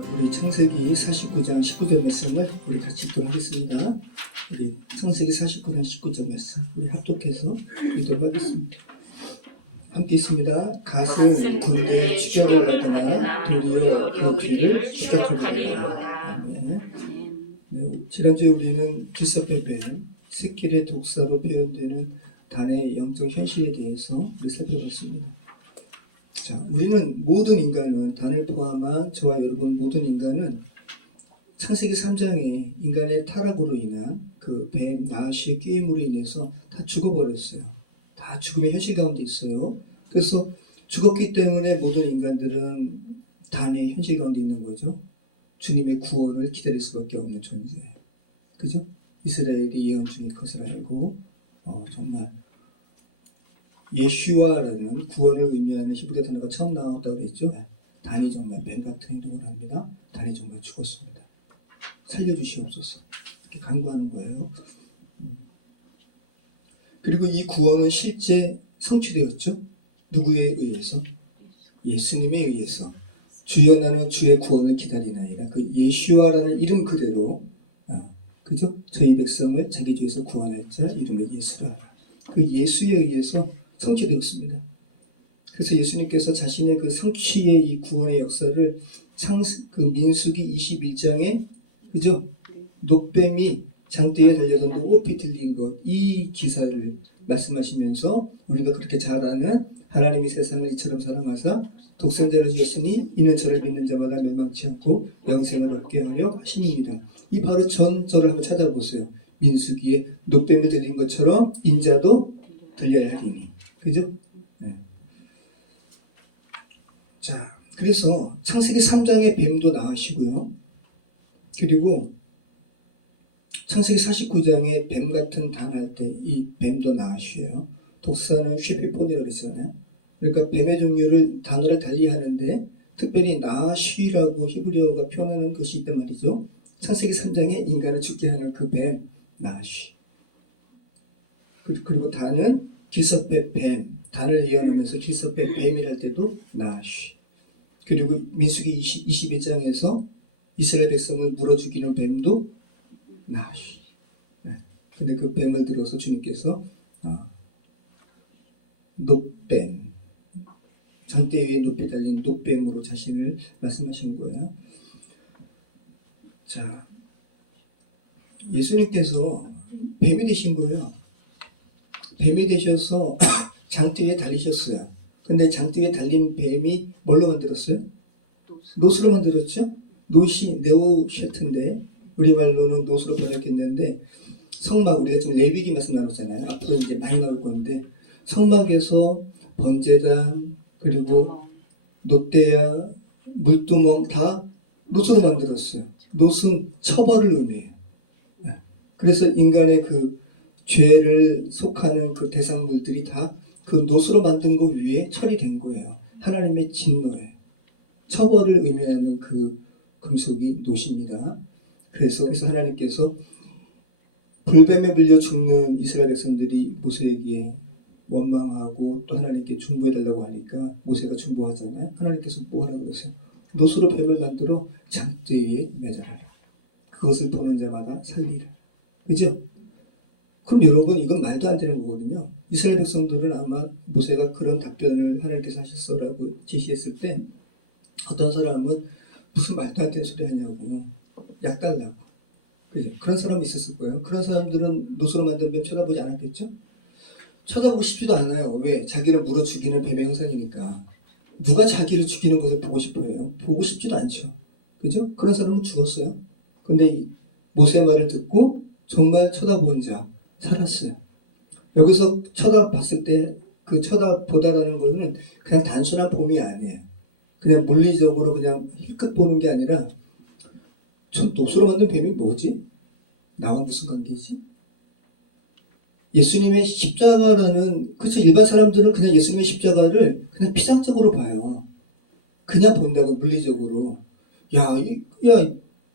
우리 창세기 49장 19절 말씀을 우리 같이 읽도록 하겠습니다. 우리 창세기 49장 19절 말씀 우리 합독해서 읽도록 하겠습니다. 함께 있습니다. 갓은 군대의 추격을 받으나 도리어 그 뒤를 추격하리라. 아멘. 네, 지난주에 우리는 기섭배뱀, 새끼의 독사로 표현되는 단의 영적 현실에 대해서 우리 살펴봤습니다. 자, 우리는 모든 인간은, 단을 포함한 저와 여러분 모든 인간은 창세기 3장에 인간의 타락으로 인한 그 뱀, 나시의 끼임으로 인해서 다 죽어버렸어요. 다 죽음의 현실 가운데 있어요. 그래서 죽었기 때문에 모든 인간들은 단의 현실 가운데 있는 거죠. 주님의 구원을 기다릴 수밖에 없는 존재예요. 그죠? 이스라엘이 예언 중에 그것을 알고 정말 예슈아라는 구원을 의미하는 히브리 단어가 처음 나왔다고 그랬죠. 단이 정말 뱀 같은 행동을 합니다. 단이 정말 죽었습니다. 살려주시옵소서. 이렇게 간구하는 거예요. 그리고 이 구원은 실제 성취되었죠. 누구에 의해서? 예수님에 의해서. 주여 나는 주의 구원을 기다리나이다. 그 예슈아라는 이름 그대로 그죠? 저희 백성을 자기 주에서 구원할 자 이름의 예수라. 그 예수에 의해서 성취되었습니다. 그래서 예수님께서 자신의 그 성취의 이 구원의 역사를 그 민수기 21장에 그죠? 녹뱀이 장대에 달려서 높이 들린 것, 이 기사를 말씀하시면서 우리가 그렇게 잘 아는 하나님이 세상을 이처럼 사랑하사 독생자를 주셨으니 이는 저를 믿는 자마다 멸망치 않고 영생을 얻게 하려 하심입니다. 이 바로 전절을 한번 찾아보세요. 민수기에 녹뱀을 들린 것처럼 인자도 들려야 하리니. 그죠? 네. 자, 그래서 창세기 3장의 뱀도 나으시고요. 그리고 창세기 49장에 뱀 같은 단할 때 이 뱀도 나으시에요. 독사는 쉐피폰이라고 그랬잖아요. 그러니까 뱀의 종류를 단어를 달리 하는데 특별히 나쉬라고 히브리어가 표현하는 것이 있단 말이죠. 창세기 3장에 인간을 죽게 하는 그 뱀, 나쉬. 그리고 단은 기섭의 뱀, 단을 예언하면서 기섭의 뱀이랄 때도 나쉬. 그리고 민수기 21장에서 이스라엘 백성을 물어 죽이는 뱀도 나쉬. 네. 근데 그 뱀을 들어서 주님께서 녹뱀, 장대 위에 높이 달린 녹뱀으로 자신을 말씀하신 거예요. 자, 예수님께서 뱀이 되신 거예요. 뱀이 되셔서 장대 위에 달리셨어요. 근데 장대 위에 달린 뱀이 뭘로 만들었어요? 노스로 만들었죠? 노시, 네오쉐트인데 우리말로는 노스로 번역했는데 성막, 우리가 지금 레위기 말씀 나눴잖아요. 앞으로 이제 많이 나올 건데 성막에서 번제단 그리고 놋대야 물두멍 다 노스로 만들었어요. 노스는 처벌을 의미해요. 그래서 인간의 그 죄를 속하는 그 대상물들이 다 그 노스로 만든 것 위에 처리된 거예요. 하나님의 진노예요. 처벌을 의미하는 그 금속이 놋입니다. 그래서 하나님께서 불뱀에 물려 죽는 이스라엘 백성들이 모세에게 원망하고 또 하나님께 중보해달라고 하니까 모세가 중보하잖아요. 하나님께서 뭐 하라고 그러세요? 놋으로 뱀을 만들어 장대 위에 매달아라. 그것을 보는 자마다 살리라. 그죠? 그럼 여러분 이건 말도 안 되는 거거든요. 이스라엘 백성들은 아마 모세가 그런 답변을 하나님께서 하셨어라고 제시했을 때 어떤 사람은 무슨 말도 안 되는 소리 하냐고 약 달라고. 그죠? 그런 사람이 있었을 거예요. 그런 사람들은 놋으로 만든 뱀 쳐다보지 않았겠죠? 쳐다보고 싶지도 않아요. 왜? 자기를 물어 죽이는 뱀의 형상이니까. 누가 자기를 죽이는 것을 보고 싶어요? 보고 싶지도 않죠. 그죠? 그런 사람은 죽었어요. 근데 모세의 말을 듣고 정말 쳐다본 자 살았어요. 여기서 쳐다봤을 때 그 쳐다보다라는 것은 그냥 단순한 봄이 아니에요. 그냥 물리적으로 그냥 힐끗 보는 게 아니라 저 놋으로 만든 뱀이 뭐지? 나와 무슨 관계지? 예수님의 십자가라는, 그쵸, 일반 사람들은 그냥 예수님의 십자가를 그냥 피상적으로 봐요. 그냥 본다고, 물리적으로. 야,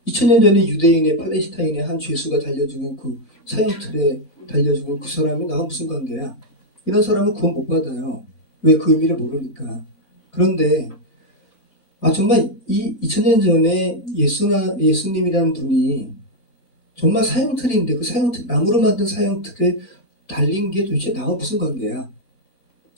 2000년 전에 유대인의 팔레스타인의 한 죄수가 달려 죽은 그 사형틀에 달려 죽은 그 사람이 나와 무슨 관계야? 이런 사람은 구원 못 받아요. 왜? 그 의미를 모르니까. 그런데 정말 이 2000년 전에 예수님이라는 분이 정말 사형틀인데 그 사형틀, 나무로 만든 사형틀에 달린 게 도대체 나와 무슨 관계야?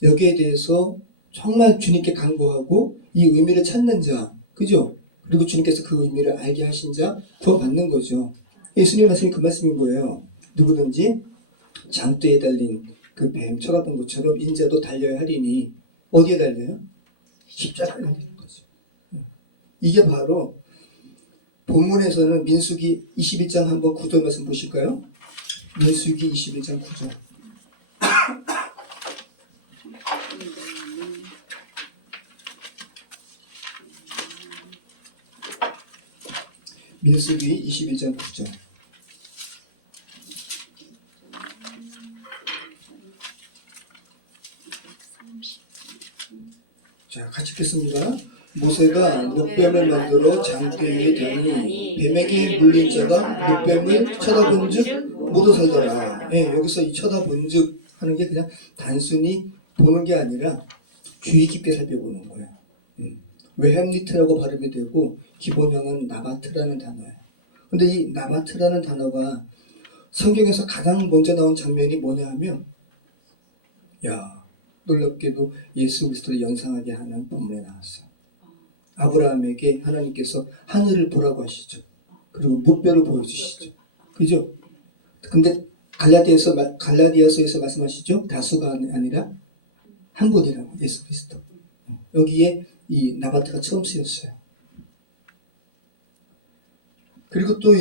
여기에 대해서 정말 주님께 간구하고 이 의미를 찾는 자, 그죠? 그리고 주님께서 그 의미를 알게 하신 자 구원받는 거죠. 예수님 말씀이 그 말씀인 거예요. 누구든지 장대에 달린 그 뱀 쳐다본 것처럼 인자도 달려야 하리니 어디에 달려요? 십자가에 달리는 거죠. 이게 바로 본문에서는 민수기 21장 한번 구절 말씀 보실까요? 민수기 21장 9절. 민수기 21장 9절. 자, 같이 읽겠습니다. 모세가 노뱀을 만들어 장대 위에 대니 뱀에게 물린 자가 노뱀을 쳐다본 즉 모두 살더라. 예, 여기서 이 쳐다본 즉 하는 게 그냥 단순히 보는 게 아니라 주의 깊게 살펴보는 거예요. 외햄리트라고 발음이 되고 기본형은 나바트라는 단어예요. 근데 이 나바트라는 단어가 성경에서 가장 먼저 나온 장면이 뭐냐 하면 놀랍게도 예수 그리스도를 연상하게 하는 본문에 나왔어요. 아브라함에게 하나님께서 하늘을 보라고 하시죠. 그리고 무뼈를 보여주시죠. 그죠? 근데 갈라디아서에서 말씀하시죠. 다수가 아니라 한 분이라고, 예수 그리스도. 여기에 이 나바트가 처음 쓰였어요. 그리고 또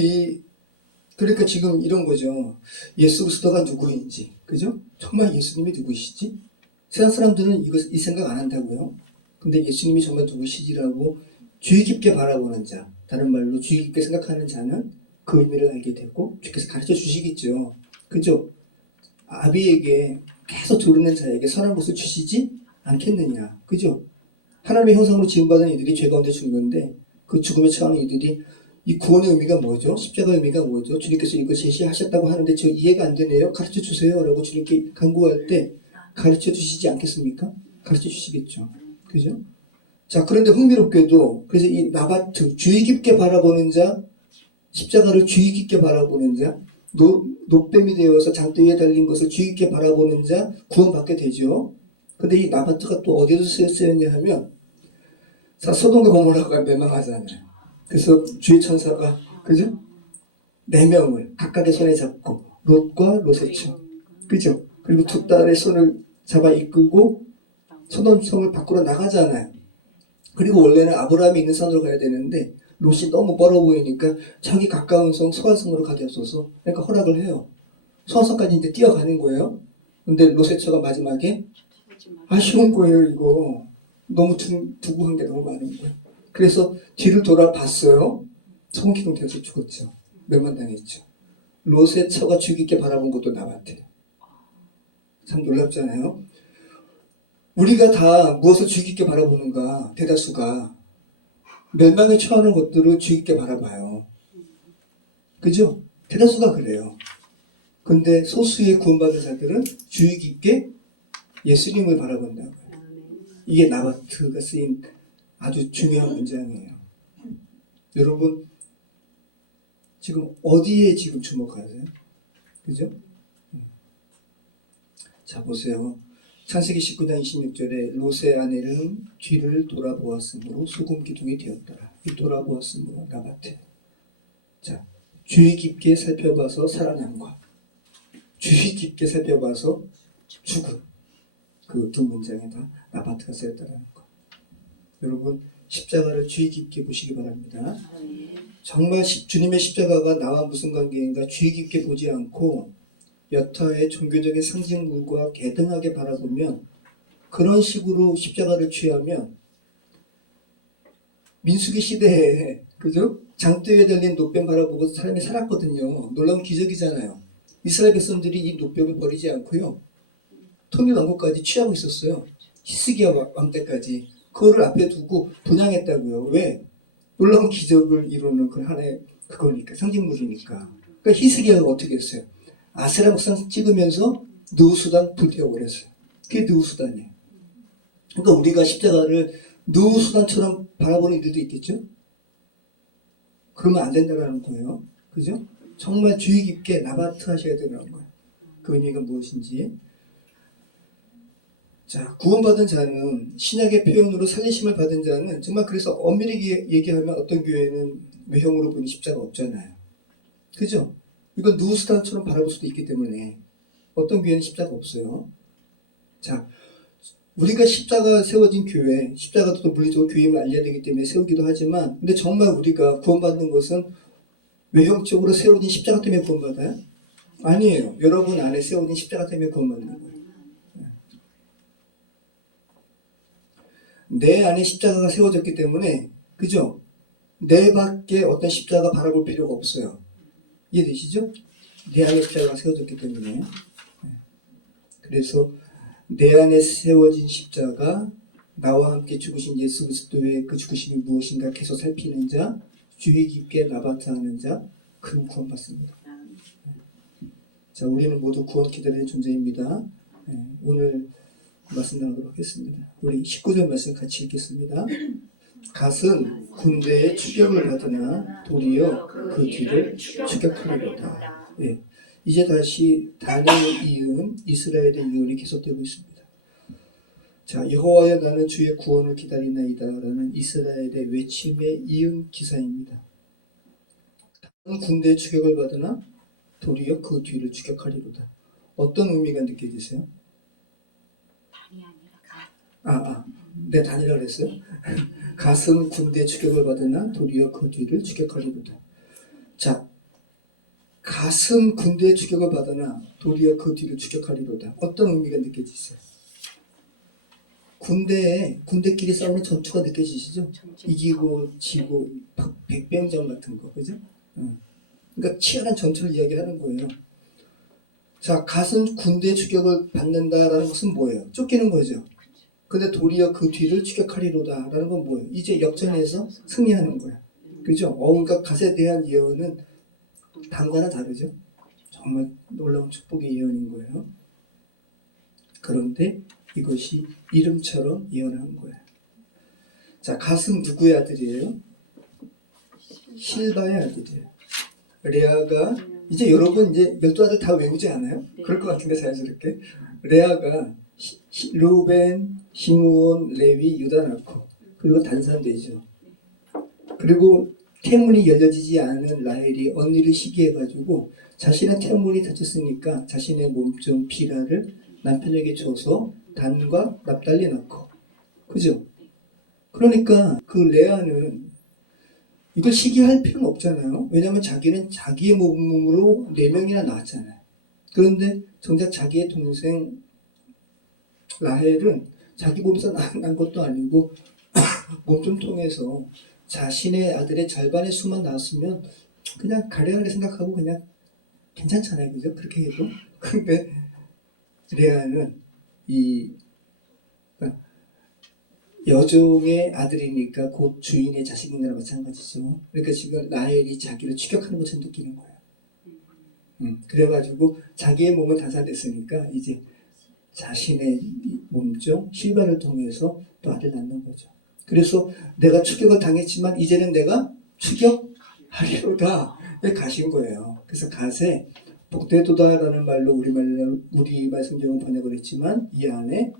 그러니까 지금 이런 거죠. 예수 그리스도가 누구인지, 그죠? 정말 예수님이 누구시지? 세상 사람들은 이 생각 안 한다고요. 근데 예수님이 정말 누구시지라고 주의 깊게 바라보는 자, 다른 말로 주의 깊게 생각하는 자는 그 의미를 알게 되고 주께서 가르쳐 주시겠죠. 그죠? 아비에게 계속 조르는 자에게 선한 것을 주시지 않겠느냐. 그죠? 하나님의 형상으로 지음받은 이들이 죄 가운데 죽는데 그 죽음에 처하는 이들이 이 구원의 의미가 뭐죠? 십자가의 의미가 뭐죠? 주님께서 이거 제시하셨다고 하는데 저 이해가 안 되네요. 가르쳐 주세요. 라고 주님께 간구할 때 가르쳐 주시지 않겠습니까? 가르쳐 주시겠죠. 그죠? 자, 그런데 흥미롭게도 그래서 이 나바트, 주의 깊게 바라보는 자, 십자가를 주의 깊게 바라보는 자, 노뱀이 되어서 장대 위에 달린 것을 주의 깊게 바라보는 자 구원받게 되죠. 근데 이 나바트가 또 어디서 쓰였냐 하면 소돔과 고모라가 멸망하잖아요. 그래서 주의 천사가 그죠? 4명을 각각의 손에 잡고 롯과 롯의 처, 그죠? 그리고 두 딸의 손을 잡아 이끌고 소돔성을 밖으로 나가잖아요. 그리고 원래는 아브라함이 있는 산으로 가야 되는데 롯이 너무 멀어 보이니까 저기 가까운 성 소아성으로 가게 없어서 그러니까 허락을 해요. 소아성까지 이제 뛰어가는 거예요. 근데 롯의 처가 마지막에 아쉬운 거예요. 이거 너무 두고한 게 너무 많은 거예요. 그래서 뒤를 돌아봤어요. 소금기둥 되어서 죽었죠. 멸망당했죠. 롯의 처가 주의 깊게 바라본 것도 나같아요. 참 놀랍잖아요. 우리가 다 무엇을 주의 깊게 바라보는가? 대다수가 멸망에 처하는 것들을 주의 깊게 바라봐요. 그죠? 대다수가 그래요. 근데 소수의 구원받은 자들은 주의 깊게 예수님을 바라본다고요. 이게 나바트가 쓰인 아주 중요한 문장이에요. 여러분 지금 어디에 지금 주목하세요? 그죠? 자, 보세요. 창세기 19장 26절에 롯의 아내는 뒤를 돌아보았으므로 소금 기둥이 되었더라. 이 돌아보았으므로 나바트. 자, 주의 깊게 살펴봐서 살아남과 주의 깊게 살펴봐서 죽음. 그 두 문장에 다 나바트가 쓰였다는 거. 여러분 십자가를 주의 깊게 보시기 바랍니다. 정말 주님의 십자가가 나와 무슨 관계인가 주의 깊게 보지 않고 여타의 종교적인 상징물과 개등하게 바라보면 그런 식으로 십자가를 취하면 민수기 시대에 그죠? 장대 위에 달린 노뱀 바라보고 사람이 살았거든요. 놀라운 기적이잖아요. 이스라엘 백성들이 이 노뱀을 버리지 않고요. 통일왕국까지 취하고 있었어요. 히스기야 왕 때까지. 그거를 앞에 두고 분양했다고요. 왜? 놀라운 기적을 이루는 그 하나의 그거니까 상징물이니까. 그러니까 히스기야가 어떻게 했어요? 아세라 목상 찍으면서 느우수단 불태워버렸어요. 그게 느우수단이에요. 그러니까 우리가 십자가를 누수단처럼 바라보는 이들도 있겠죠? 그러면 안 된다는 거예요. 그죠? 정말 주의 깊게 나바트 하셔야 되는 거예요. 그 의미가 무엇인지. 자, 구원받은 자는 신약의 표현으로 살리심을 받은 자는 정말 그래서 엄밀히 얘기하면 어떤 교회는 외형으로 보니 십자가 없잖아요. 그죠? 이건 누수단처럼 바라볼 수도 있기 때문에 어떤 교회는 십자가 없어요. 자, 우리가 십자가 세워진 교회, 십자가도 또 물리적으로 교회임을 알려야 되기 때문에 세우기도 하지만, 근데 정말 우리가 구원받는 것은 외형적으로 세워진 십자가 때문에 구원받아요? 아니에요. 여러분 안에 세워진 십자가 때문에 구원받는 거예요. 내 안에 십자가가 세워졌기 때문에, 그죠? 내 밖에 어떤 십자가 바라볼 필요가 없어요. 이해되시죠? 내 안에 십자가가 세워졌기 때문에. 그래서 내 안에 세워진 십자가, 나와 함께 죽으신 예수 그리스도의 그 죽으심이 무엇인가 계속 살피는 자, 주의 깊게 나바트하는 자, 큰 구원받습니다. 자, 우리는 모두 구원 기다리는 존재입니다. 오늘 말씀 나누도록 하겠습니다. 우리 19절 말씀 같이 읽겠습니다. 갓은 군대의 추격을 받으나 도리어 그 뒤를 추격하리로다. 예. 이제 다시 단을 이은 이스라엘의 예언이 계속되고 있습니다. 자, 여호와여 나는 주의 구원을 기다리나이다 라는 이스라엘의 외침에 이은 기사입니다. 단은 군대의 추격을 받으나 도리어 그 뒤를 추격하리로다. 어떤 의미가 느껴지세요? 단이 아니라 갓. 내 단이라고 그랬어요? 갓은 군대의 추격을 받으나 도리어 그 뒤를 추격하리로다. 자, 갓은 군대의 추격을 받으나 도리어 그 뒤를 추격하리로다. 어떤 의미가 느껴지세요? 군대끼리 싸우는 전투가 느껴지시죠? 이기고 지고 백병전 같은 거, 그죠? 그러니까 치열한 전투를 이야기하는 거예요. 자, 갓은 군대의 추격을 받는다라는 것은 뭐예요? 쫓기는 거죠. 근데 도리어 그 뒤를 추격하리로다 라는 건 뭐예요? 이제 역전해서 승리하는 거예요. 그죠? 그러니까 갓에 대한 예언은 단과는 다르죠. 정말 놀라운 축복의 예언인 거예요. 그런데 이것이 이름처럼 예언한 거예요. 자, 갓은 누구의 아들이에요? 실바의 아들이에요. 레아가 이제 여러분 이제 12아들 다 외우지 않아요? 그럴 것 같은데 자연스럽게. 레아가 루벤, 시므온, 레위, 유다 낳고 그리고 단산되죠. 그리고 태문이 열려지지 않은 라헬이 언니를 시기해가지고 자신의 태문이 닫혔으니까 자신의 몸종 비라를 남편에게 줘서 단과 납달리 낳고, 그죠? 그러니까 그 레아는 이걸 시기할 필요는 없잖아요. 왜냐하면 자기는 자기의 몸으로 4명이나 낳았잖아요. 그런데 정작 자기의 동생 라헬은 자기 몸에서 난 것도 아니고 몸 좀 통해서 자신의 아들의 절반의 수만 낳았으면 그냥 가련하게 생각하고 그냥 괜찮잖아요. 그죠? 그렇게 해도. 근데 레아는 이 여종의 아들이니까 곧 주인의 자식인 거나 마찬가지죠. 그러니까 지금 라헬이 자기를 추격하는 것처럼 느끼는 거예요. 그래가지고 자기의 몸을 단산됐으니까 이제 자신의 몸종 실바를 통해서 또 아들 낳는 거죠. 그래서 내가 추격을 당했지만 이제는 내가 추격하리로다 가신 거예요. 그래서 갓에 복되도다라는 말로 우리말 성경은 번역을 했지만 이 안에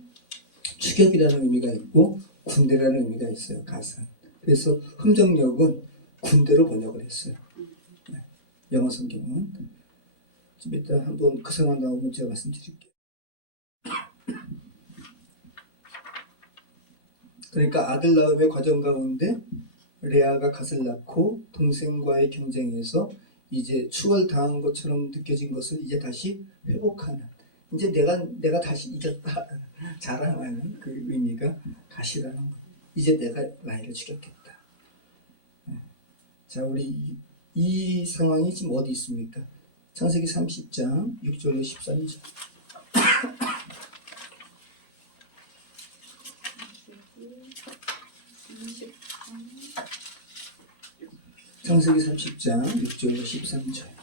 추격이라는 의미가 있고 군대라는 의미가 있어요. 갓은. 그래서 흠정역은 군대로 번역을 했어요. 영어 성경은. 좀 이따 한번 그 상황 나오면 제가 말씀드릴게요. 그러니까 아들 낳음의 과정 가운데 레아가 갓을 낳고 동생과의 경쟁에서 이제 추월당한 것처럼 느껴진 것을 이제 다시 회복하는, 이제 내가 다시 이겼다 자랑하는 그 의미가 갓이라는 거. 이제 내가 라헬을 죽였겠다. 자, 우리 이 상황이 지금 어디 있습니까? 창세기 30장 6절로 13절. 창세기 30장 6절로 13절.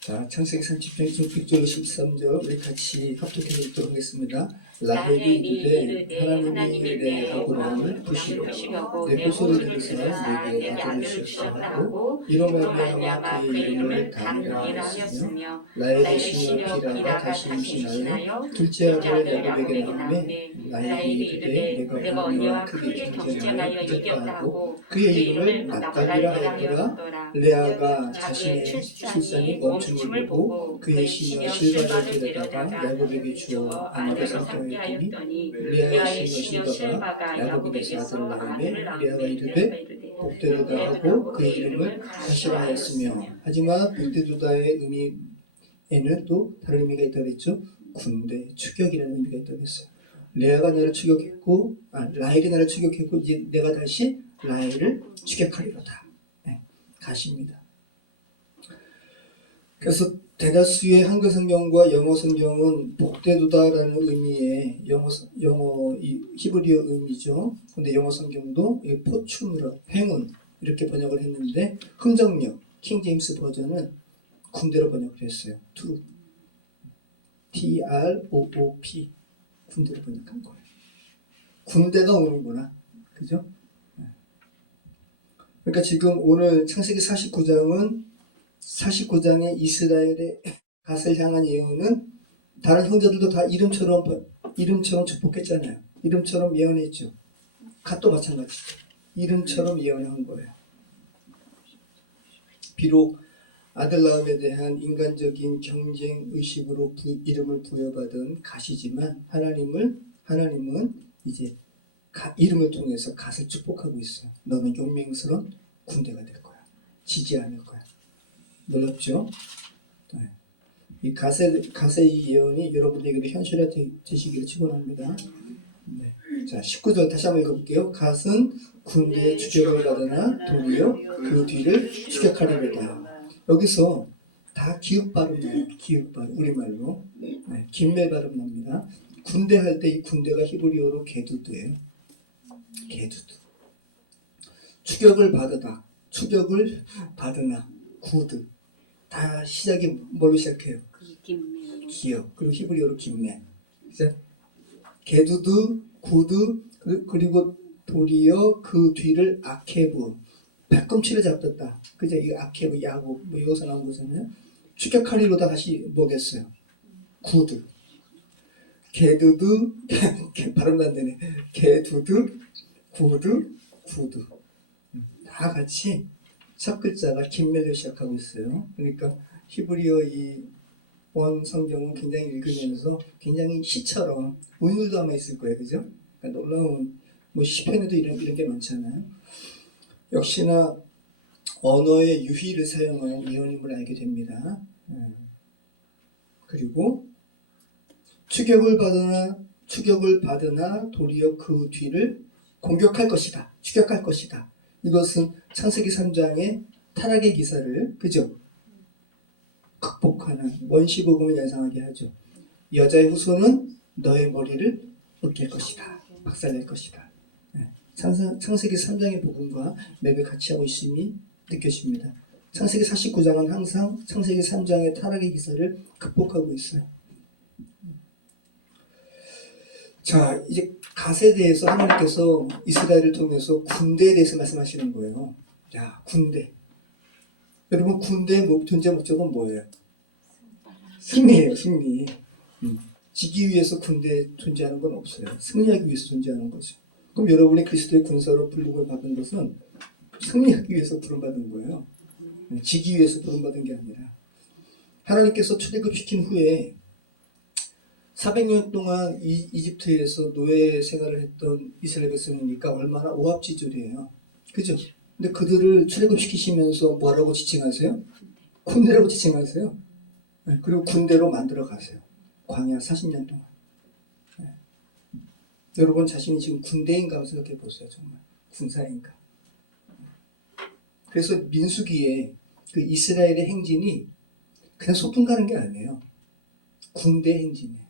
자, 창세기 30장 6절 13절 우리 같이 합독해서 읽도록 하겠습니다. 라헬이 라헬이 이르되 이르되 하나님이 내 어브라함을 부시려고 내 호소를 들으사 내게 아들을 주셨다 하고 이로 말미암아 그의 이름을 단이라 하였으며 라헬의 시녀 비라가 다시 임신하여 둘째 아들을 야곱에게 낳음에 라헬이 이르되 내가 언니와 크게 경쟁하여 이겼다 하고 그의 이름을 납달리라 하였더라. 레아가 자신의 출산이 멈춤을 보고 그의 시녀 실바를 데려다가 야곱에게 주어 아내로 삼가하였더니 레아의 시녀 실바가 야곱에게서 아들을 낳음에 레아가 이르되 복되도다 하고 그의 이름을 가시라 하였으며 하지만 복되도다의 의미에는 또 다른 의미가 있다고 했죠. 군대, 추격이라는 의미가 있다고 했어요. 레아가 나를 추격했고 라헬이 나를 추격했고 이제 내가 다시 라헬을 추격하리로다. 네, 가시입니다. 그래서 대다수의 한글 성경과 영어 성경은 복되도다라는 의미의 영어 히브리어 의미죠. 근데 영어 성경도 포춘으로 행운 이렇게 번역을 했는데 흥정력 킹 제임스 버전은 군대로 번역을 했어요. 트룹 TROOP 군대로 번역한 거예요. 군대가 오는구나. 그죠? 그러니까 지금 오늘 창세기 49장의 이스라엘의 갓을 향한 예언은 다른 형제들도 다 이름처럼 축복했잖아요. 이름처럼 예언했죠. 갓도 마찬가지죠. 이름처럼 예언한 거예요. 비록 아들 낳음에 대한 인간적인 경쟁 의식으로 이름을 부여받은 갓이지만 하나님은 이제 이름을 통해서 갓을 축복하고 있어요. 너는 용맹스러운 군대가 될 거야. 지지 않을 거야. 놀랍죠? 네. 이 갓의 이 예언이 여러분에게도 현실화되시기를 축원합니다. 네. 자, 19절 다시 한번 읽어볼게요. 갓은 군대의 추격을 받으나 도리어 그 뒤를 추격하리로다. 여기서 다 기읍 발음 나요. 기읍 발음 우리말로 네, 긴멜 발음 납니다. 군대 할 때 이 군대가 히브리어로 게두드예요. 게두드. 추격을 받으나 구드. 다 시작이 뭘로 시작해요? 기역. 그리고 히브리어로 김멜. 그죠? 게두드, 구드, 그리고 도리어 그 뒤를 아케브. 팔꿈치를 잡았다. 그죠? 이 아케브, 야곱, 여기서 나온 거잖아요. 추격하리로다 다시 뭐겠어요? 구드. 게두드, 발음도 안 되네. 게두드, 구드. 다 같이 첫 글자가 긴멜로 시작하고 있어요. 그러니까 히브리어 이 원 성경은 굉장히 읽으면서 굉장히 시처럼 운율도 아마 있을 거예요. 그죠? 그러니까 놀라운 시편에도 이런 게 많잖아요. 역시나 언어의 유희를 사용한 예언임을 알게 됩니다. 그리고 추격을 받으나 도리어 그 뒤를 공격할 것이다. 추격할 것이다. 이것은 창세기 3장의 타락의 기사를 그죠? 극복하는 원시복음을 연상하게 하죠. 여자의 후손은 너의 머리를 으깰 것이다. 박살낼 것이다. 창세기 3장의 복음과 맥을 같이 하고 있음이 느껴집니다. 창세기 49장은 항상 창세기 3장의 타락의 기사를 극복하고 있어요. 자, 이제 갓에 대해서 하나님께서 이스라엘을 통해서 군대에 대해서 말씀하시는 거예요. 자, 군대. 여러분, 군대의 존재 목적은 뭐예요? 승리예요, 승리. 지기 위해서 군대에 존재하는 건 없어요. 승리하기 위해서 존재하는 거죠. 그럼 여러분이 그리스도의 군사로 부름을 받은 것은 승리하기 위해서 부름받은 거예요. 지기 위해서 부름받은 게 아니라. 하나님께서 출애굽시킨 후에 400년 동안 이집트에서 노예 생활을 했던 이스라엘 백성이니까 얼마나 오합지졸이에요. 그죠? 근데 그들을 출애굽시키시면서 뭐라고 지칭하세요? 군대라고 지칭하세요. 그리고 군대로 만들어 가세요. 광야 40년 동안. 여러분 자신이 지금 군대인가 한번 생각해 보세요. 정말 군사인가. 그래서 민수기에 그 이스라엘의 행진이 그냥 소풍 가는 게 아니에요. 군대 행진이에요.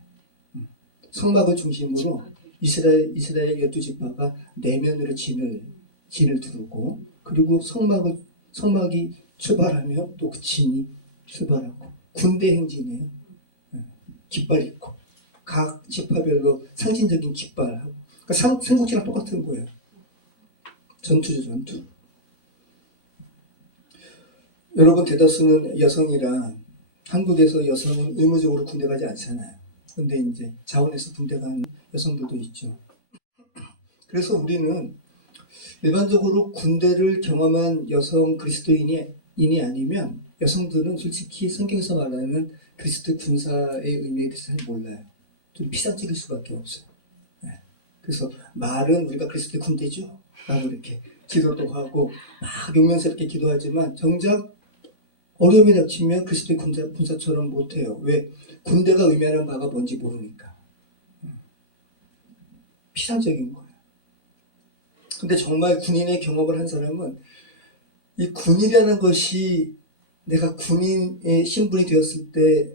성막을 중심으로 이스라엘 12지파가 내면으로 진을 두르고 그리고 성막이 출발하면 또 그 진이 출발하고 군대 행진이에요. 깃발 있고 각 지파별로 상징적인 깃발하고 그러니까 삼국지랑 똑같은 거예요. 전투죠, 전투. 여러분 대다수는 여성이라 한국에서 여성은 의무적으로 군대 가지 않잖아요. 근데 이제 자원해서 군대 가는 여성들도 있죠. 그래서 우리는 일반적으로 군대를 경험한 여성 그리스도인이 아니면 여성들은 솔직히 성경에서 말하는 그리스도 군사의 의미에 대해서 잘 몰라요. 좀 피상적일 수밖에 없어요. 네. 그래서 말은 우리가 그리스도 군대죠 라고 이렇게 기도도 하고 막 용맹스럽게 기도하지만 정작 어려움이 닥치면 그리스도 군사처럼 못해요. 왜? 군대가 의미하는 바가 뭔지 모르니까. 피상적인 거예요. 근데 정말 군인의 경험을 한 사람은 이 군이라는 것이 내가 군인의 신분이 되었을 때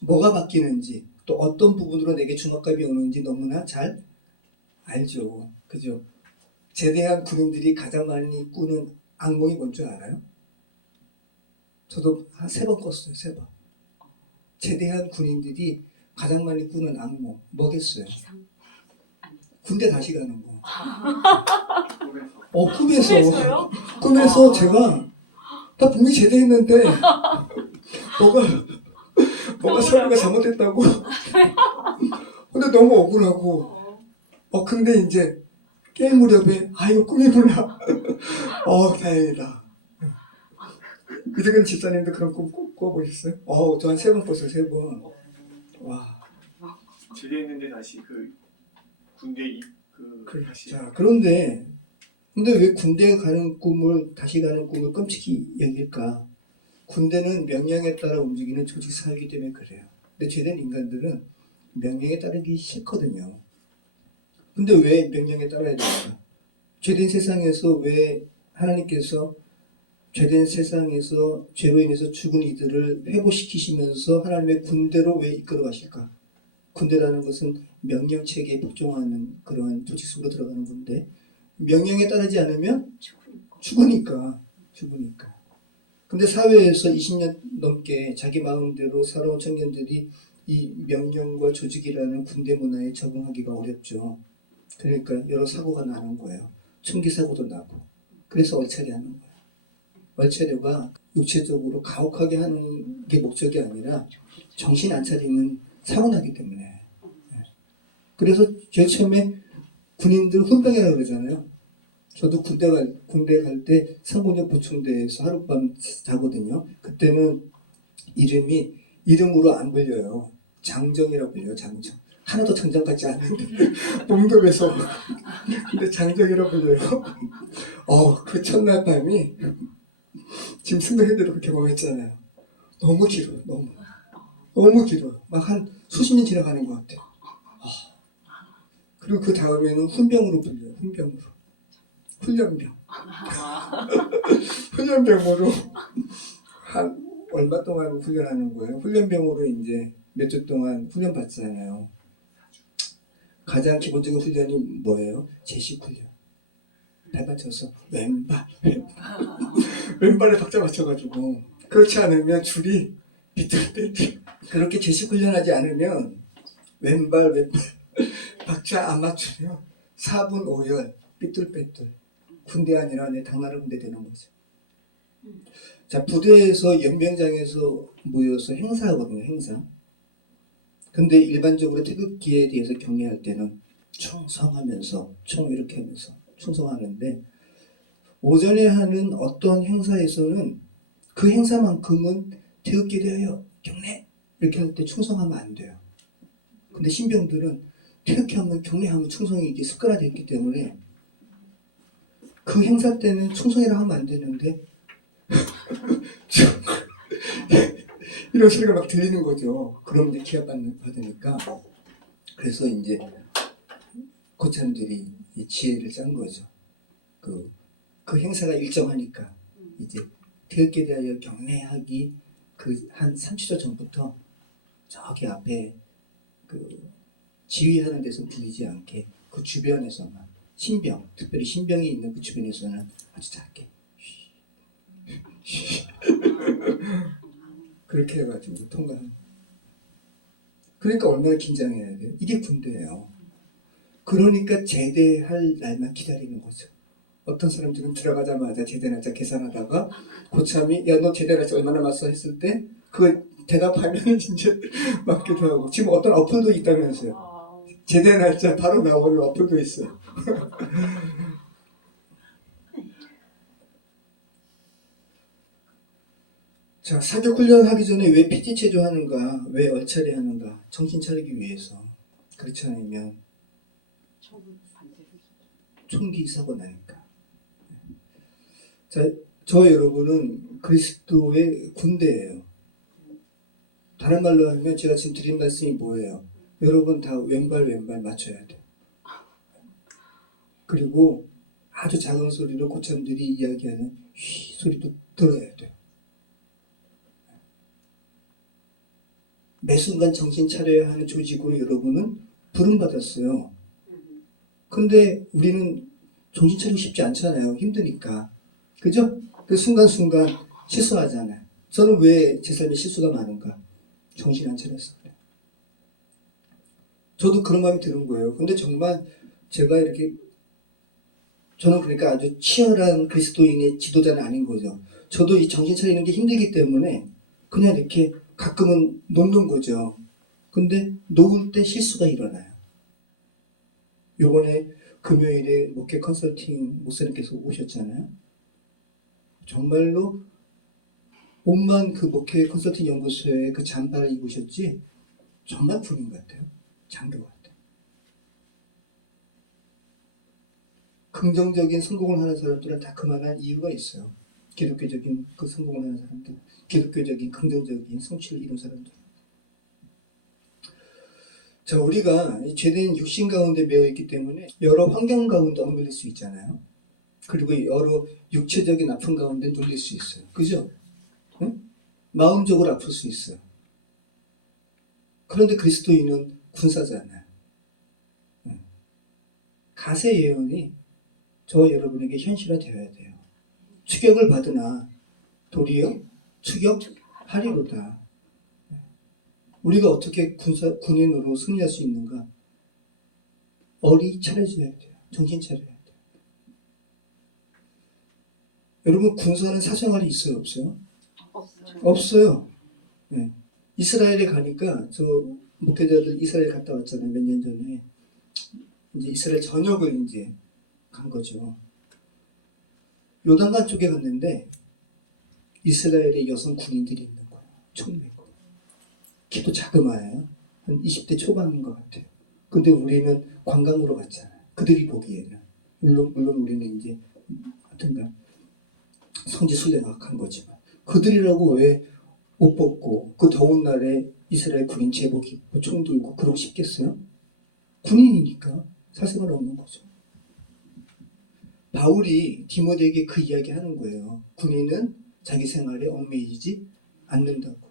뭐가 바뀌는지 또 어떤 부분으로 내게 중압감이 오는지 너무나 잘 알죠. 그죠? 제대한 군인들이 가장 많이 꾸는 악몽이 뭔 줄 알아요? 저도 한 3번 꿨어요. 3번. 제대한 군인들이 가장 많이 꾸는 악몽 뭐겠어요? 기상. 군대 다시 가는 거. 꿈에서. 꿈에서요? 꿈에서 제가 나 분명히 제대했는데 뭐가 설계가 잘못됐다고. 근데 너무 억울하고. 근데 이제 게임 무렵에 이거 꿈이구나. 다행이다. 그저께는 집사님도 그런 꿈 꿔보셨어요? 저 한 3번 꿨어요. 3번. 와. 제대했는데 다시 그 군대 다시. 자, 그런데 왜 군대에 가는 꿈을 다시 가는 꿈을 끔찍히 여길까? 군대는 명령에 따라 움직이는 조직 사회이기 때문에 그래요. 근데 죄된 인간들은 명령에 따르기 싫거든요. 근데 왜 명령에 따라야 될까? 죄된 세상에서 왜 하나님께서 죄된 세상에서 죄로 인해서 죽은 이들을 회복시키시면서 하나님의 군대로 왜 이끌어 가실까? 군대라는 것은 명령체계에 복종하는 그러한 조직 속으로 들어가는 건데 명령에 따르지 않으면 죽으니까. 근데 사회에서 20년 넘게 자기 마음대로 살아온 청년들이 이 명령과 조직이라는 군대 문화에 적응하기가 어렵죠. 그러니까 여러 사고가 나는 거예요. 총기 사고도 나고. 그래서 얼차려하는 거예요. 얼차려가 육체적으로 가혹하게 하는 게 목적이 아니라 정신 안 차리는 사고 나기 때문에. 그래서 제일 처음에 군인들 훈병이라고 그러잖아요. 저도 군대 갈 때 상공역 보충대에서 하룻밤 자거든요. 그때는 이름으로 안 불려요. 장정이라고 불려요. 장정. 하나도 장정 같지 않은데 몸도에서 근데 장정이라고 불려요. 그 첫날 밤이 지금 승덕이들도 경험했잖아요. 너무 길어요. 너무 길어요. 막 한 수십 년 지나가는 것 같아요. 그리고 그 다음에는 훈병으로 불려요. 훈련병. 훈련병으로 한 얼마 동안 훈련하는 거예요. 훈련병으로 이제 몇 주 동안 훈련 받잖아요. 가장 기본적인 훈련이 뭐예요? 제식 훈련. 발 맞춰서 왼발에 박자 맞춰가지고 그렇지 않으면 줄이 비틀비틀. 그렇게 제식 훈련하지 않으면 왼발 박자 안 맞추면 4분 5열 삐뚤빼뚤. 군대 아니라 내 당나라 군대 되는 거죠. 자, 부대에서 연병장에서 모여서 행사하거든요. 행사. 근데 일반적으로 태극기에 대해서 경례할 때는 충성하면서 총 이렇게 하면서 충성하는데 오전에 하는 어떤 행사에서는 그 행사만큼은 태극기에 대하여 경례 이렇게 할 때 충성하면 안 돼요. 근데 신병들은 태극기하면 경례하면 충성이 이게 습관화되어 있기 때문에 그 행사 때는 충성이라 하면 안 되는데 이런 소리가 막 들리는 거죠. 그럼 이제 기합 받으니까. 그래서 이제 고참들이 이 지혜를 짠 거죠. 그 행사가 일정하니까 이제 태극기에 대하여 경례하기 그 한 30초 전부터 저기 앞에 그 지휘하는 데서 들리지 않게 그 주변에서만 신병, 특별히 신병이 있는 그 주변에서는 아주 작게 그렇게 해가지고 통과한. 그러니까 얼마나 긴장해야 돼요. 이게 군대예요. 그러니까 제대할 날만 기다리는 거죠. 어떤 사람들은 들어가자마자 제대 날짜 계산하다가 고참이 야 너 제대 날짜 얼마나 남았어 했을 때 그 대답하면 진짜 맞기도 하고 지금 어떤 어플도 있다면서요. 제대 날짜 바로 나오는 어플도 있어요. 자, 사격 훈련 하기 전에 왜 PT 체조하는가? 왜 얼차례 하는가? 정신 차리기 위해서. 그렇지 않으면 총기 사고 나니까. 자, 저 여러분은 그리스도의 군대예요. 다른 말로 하면 제가 지금 드린 말씀이 뭐예요? 여러분 다 왼발 맞춰야 돼요. 그리고 아주 작은 소리로 고참들이 이야기하는 휘 소리도 들어야 돼요. 매 순간 정신 차려야 하는 조직으로 여러분은 부름받았어요. 근데 우리는 정신 차리기 쉽지 않잖아요. 힘드니까. 그죠? 그 순간순간 실수하잖아요. 저는 왜 제 삶에 실수가 많은가? 정신 안 차렸어. 그래. 저도 그런 마음이 드는 거예요. 근데 정말 제가 이렇게 저는 그러니까 아주 치열한 그리스도인의 지도자는 아닌 거죠. 저도 이 정신 차리는 게 힘들기 때문에 그냥 이렇게 가끔은 녹는 거죠. 근데 녹을 때 실수가 일어나요. 요번에 금요일에 목회 컨설팅 목사님께서 오셨잖아요. 정말로 옷만 그 목회 컨설팅 연구소에 그 잠바를 입으셨지 정말 군인 같아요. 장교 같아요. 긍정적인 성공을 하는 사람들은 다 그만한 이유가 있어요. 기독교적인 그 성공을 하는 사람들, 기독교적인 긍정적인 성취를 이룬 사람들. 자, 우리가 죄된 육신 가운데 매여 있기 때문에 여러 환경 가운데 얽매일 수 있잖아요. 그리고 여러 육체적인 아픔 가운데 눌릴 수 있어요. 그죠? 응? 마음적으로 아플 수 있어요. 그런데 그리스도인은 군사잖아요. 응. 가세 예언이 저와 여러분에게 현실화되어야 돼요. 추격을 받으나 도리어 추격하리로다. 우리가 어떻게 군인으로 승리할 수 있는가? 어리 차려져야 돼요. 정신 차려야 돼요. 여러분 군사는 사생활이 있어요? 없어요? 없어요. 네. 이스라엘에 가니까 저 목회자들 이스라엘 갔다 왔잖아요. 몇 년 전에. 이제 이스라엘 전역을 이제 간 거죠. 요단강 쪽에 갔는데 이스라엘의 여성 군인들이 있는 거예요. 총 메고. 키도 자그마해요. 한 20대 초반인 것 같아요. 근데 우리는 관광으로 갔잖아요. 그들이 보기에는. 물론 우리는 이제 하여튼간 성지순례학한 거지만 그들이라고 왜 옷 벗고 그 더운 날에 이스라엘 군인 제복 입고 총 들고 그러고 싶겠어요? 군인이니까 사생활 없는 거죠. 바울이 디모데에게 그 이야기 하는 거예요. 군인은 자기 생활에 얽매이지 않는다고.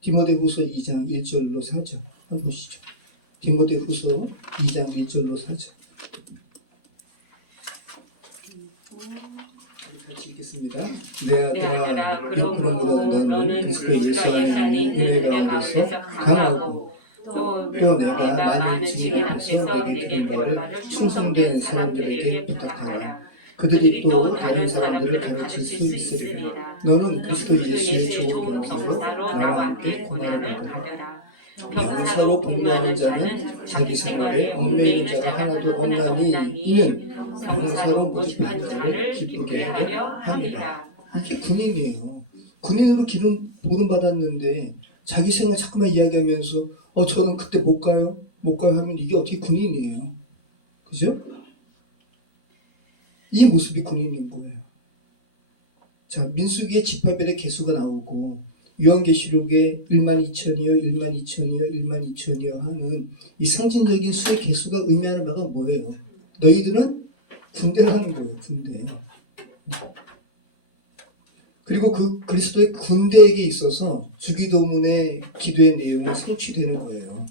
디모데후서 2장 1절로 4절 한번 보시죠. 디모데후서 2장 1절로 4절 같이 읽겠습니다. 내 아들아, 그러므로 너는 그리스도 예수 안에 있는 은혜 가운데서 강하고 또 내가 많은 증인 앞에서 내게 들은 바를 충성된 사람들에게 부탁하라. 그들이 또 다른 사람들을 가르칠 수 있으리라. 너는 그리스도 예수의 좋은 병사로 나와 함께 고난을 받으라. 병사로 복무하는 자는 자기 생활에 얽매이는 자가 하나도 없나니 이는 병사로 모집한 자를 기쁘게 하려 함이라. 이게 군인이에요. 군인으로 기름 부름 받았는데 자기 생활 자꾸만 이야기하면서 저는 그때 못 가요 하면 이게 어떻게 군인이에요. 그죠? 이 모습이 군인인 거예요. 자, 민수기의 지파별의 개수가 나오고 요한계시록에 12,000이요 하는 이 상징적인 수의 개수가 의미하는 바가 뭐예요? 너희들은 군대라는 거예요. 군대. 그리고 그 그리스도의 군대에게 있어서 주기도문의 기도의 내용이 성취되는 거예요.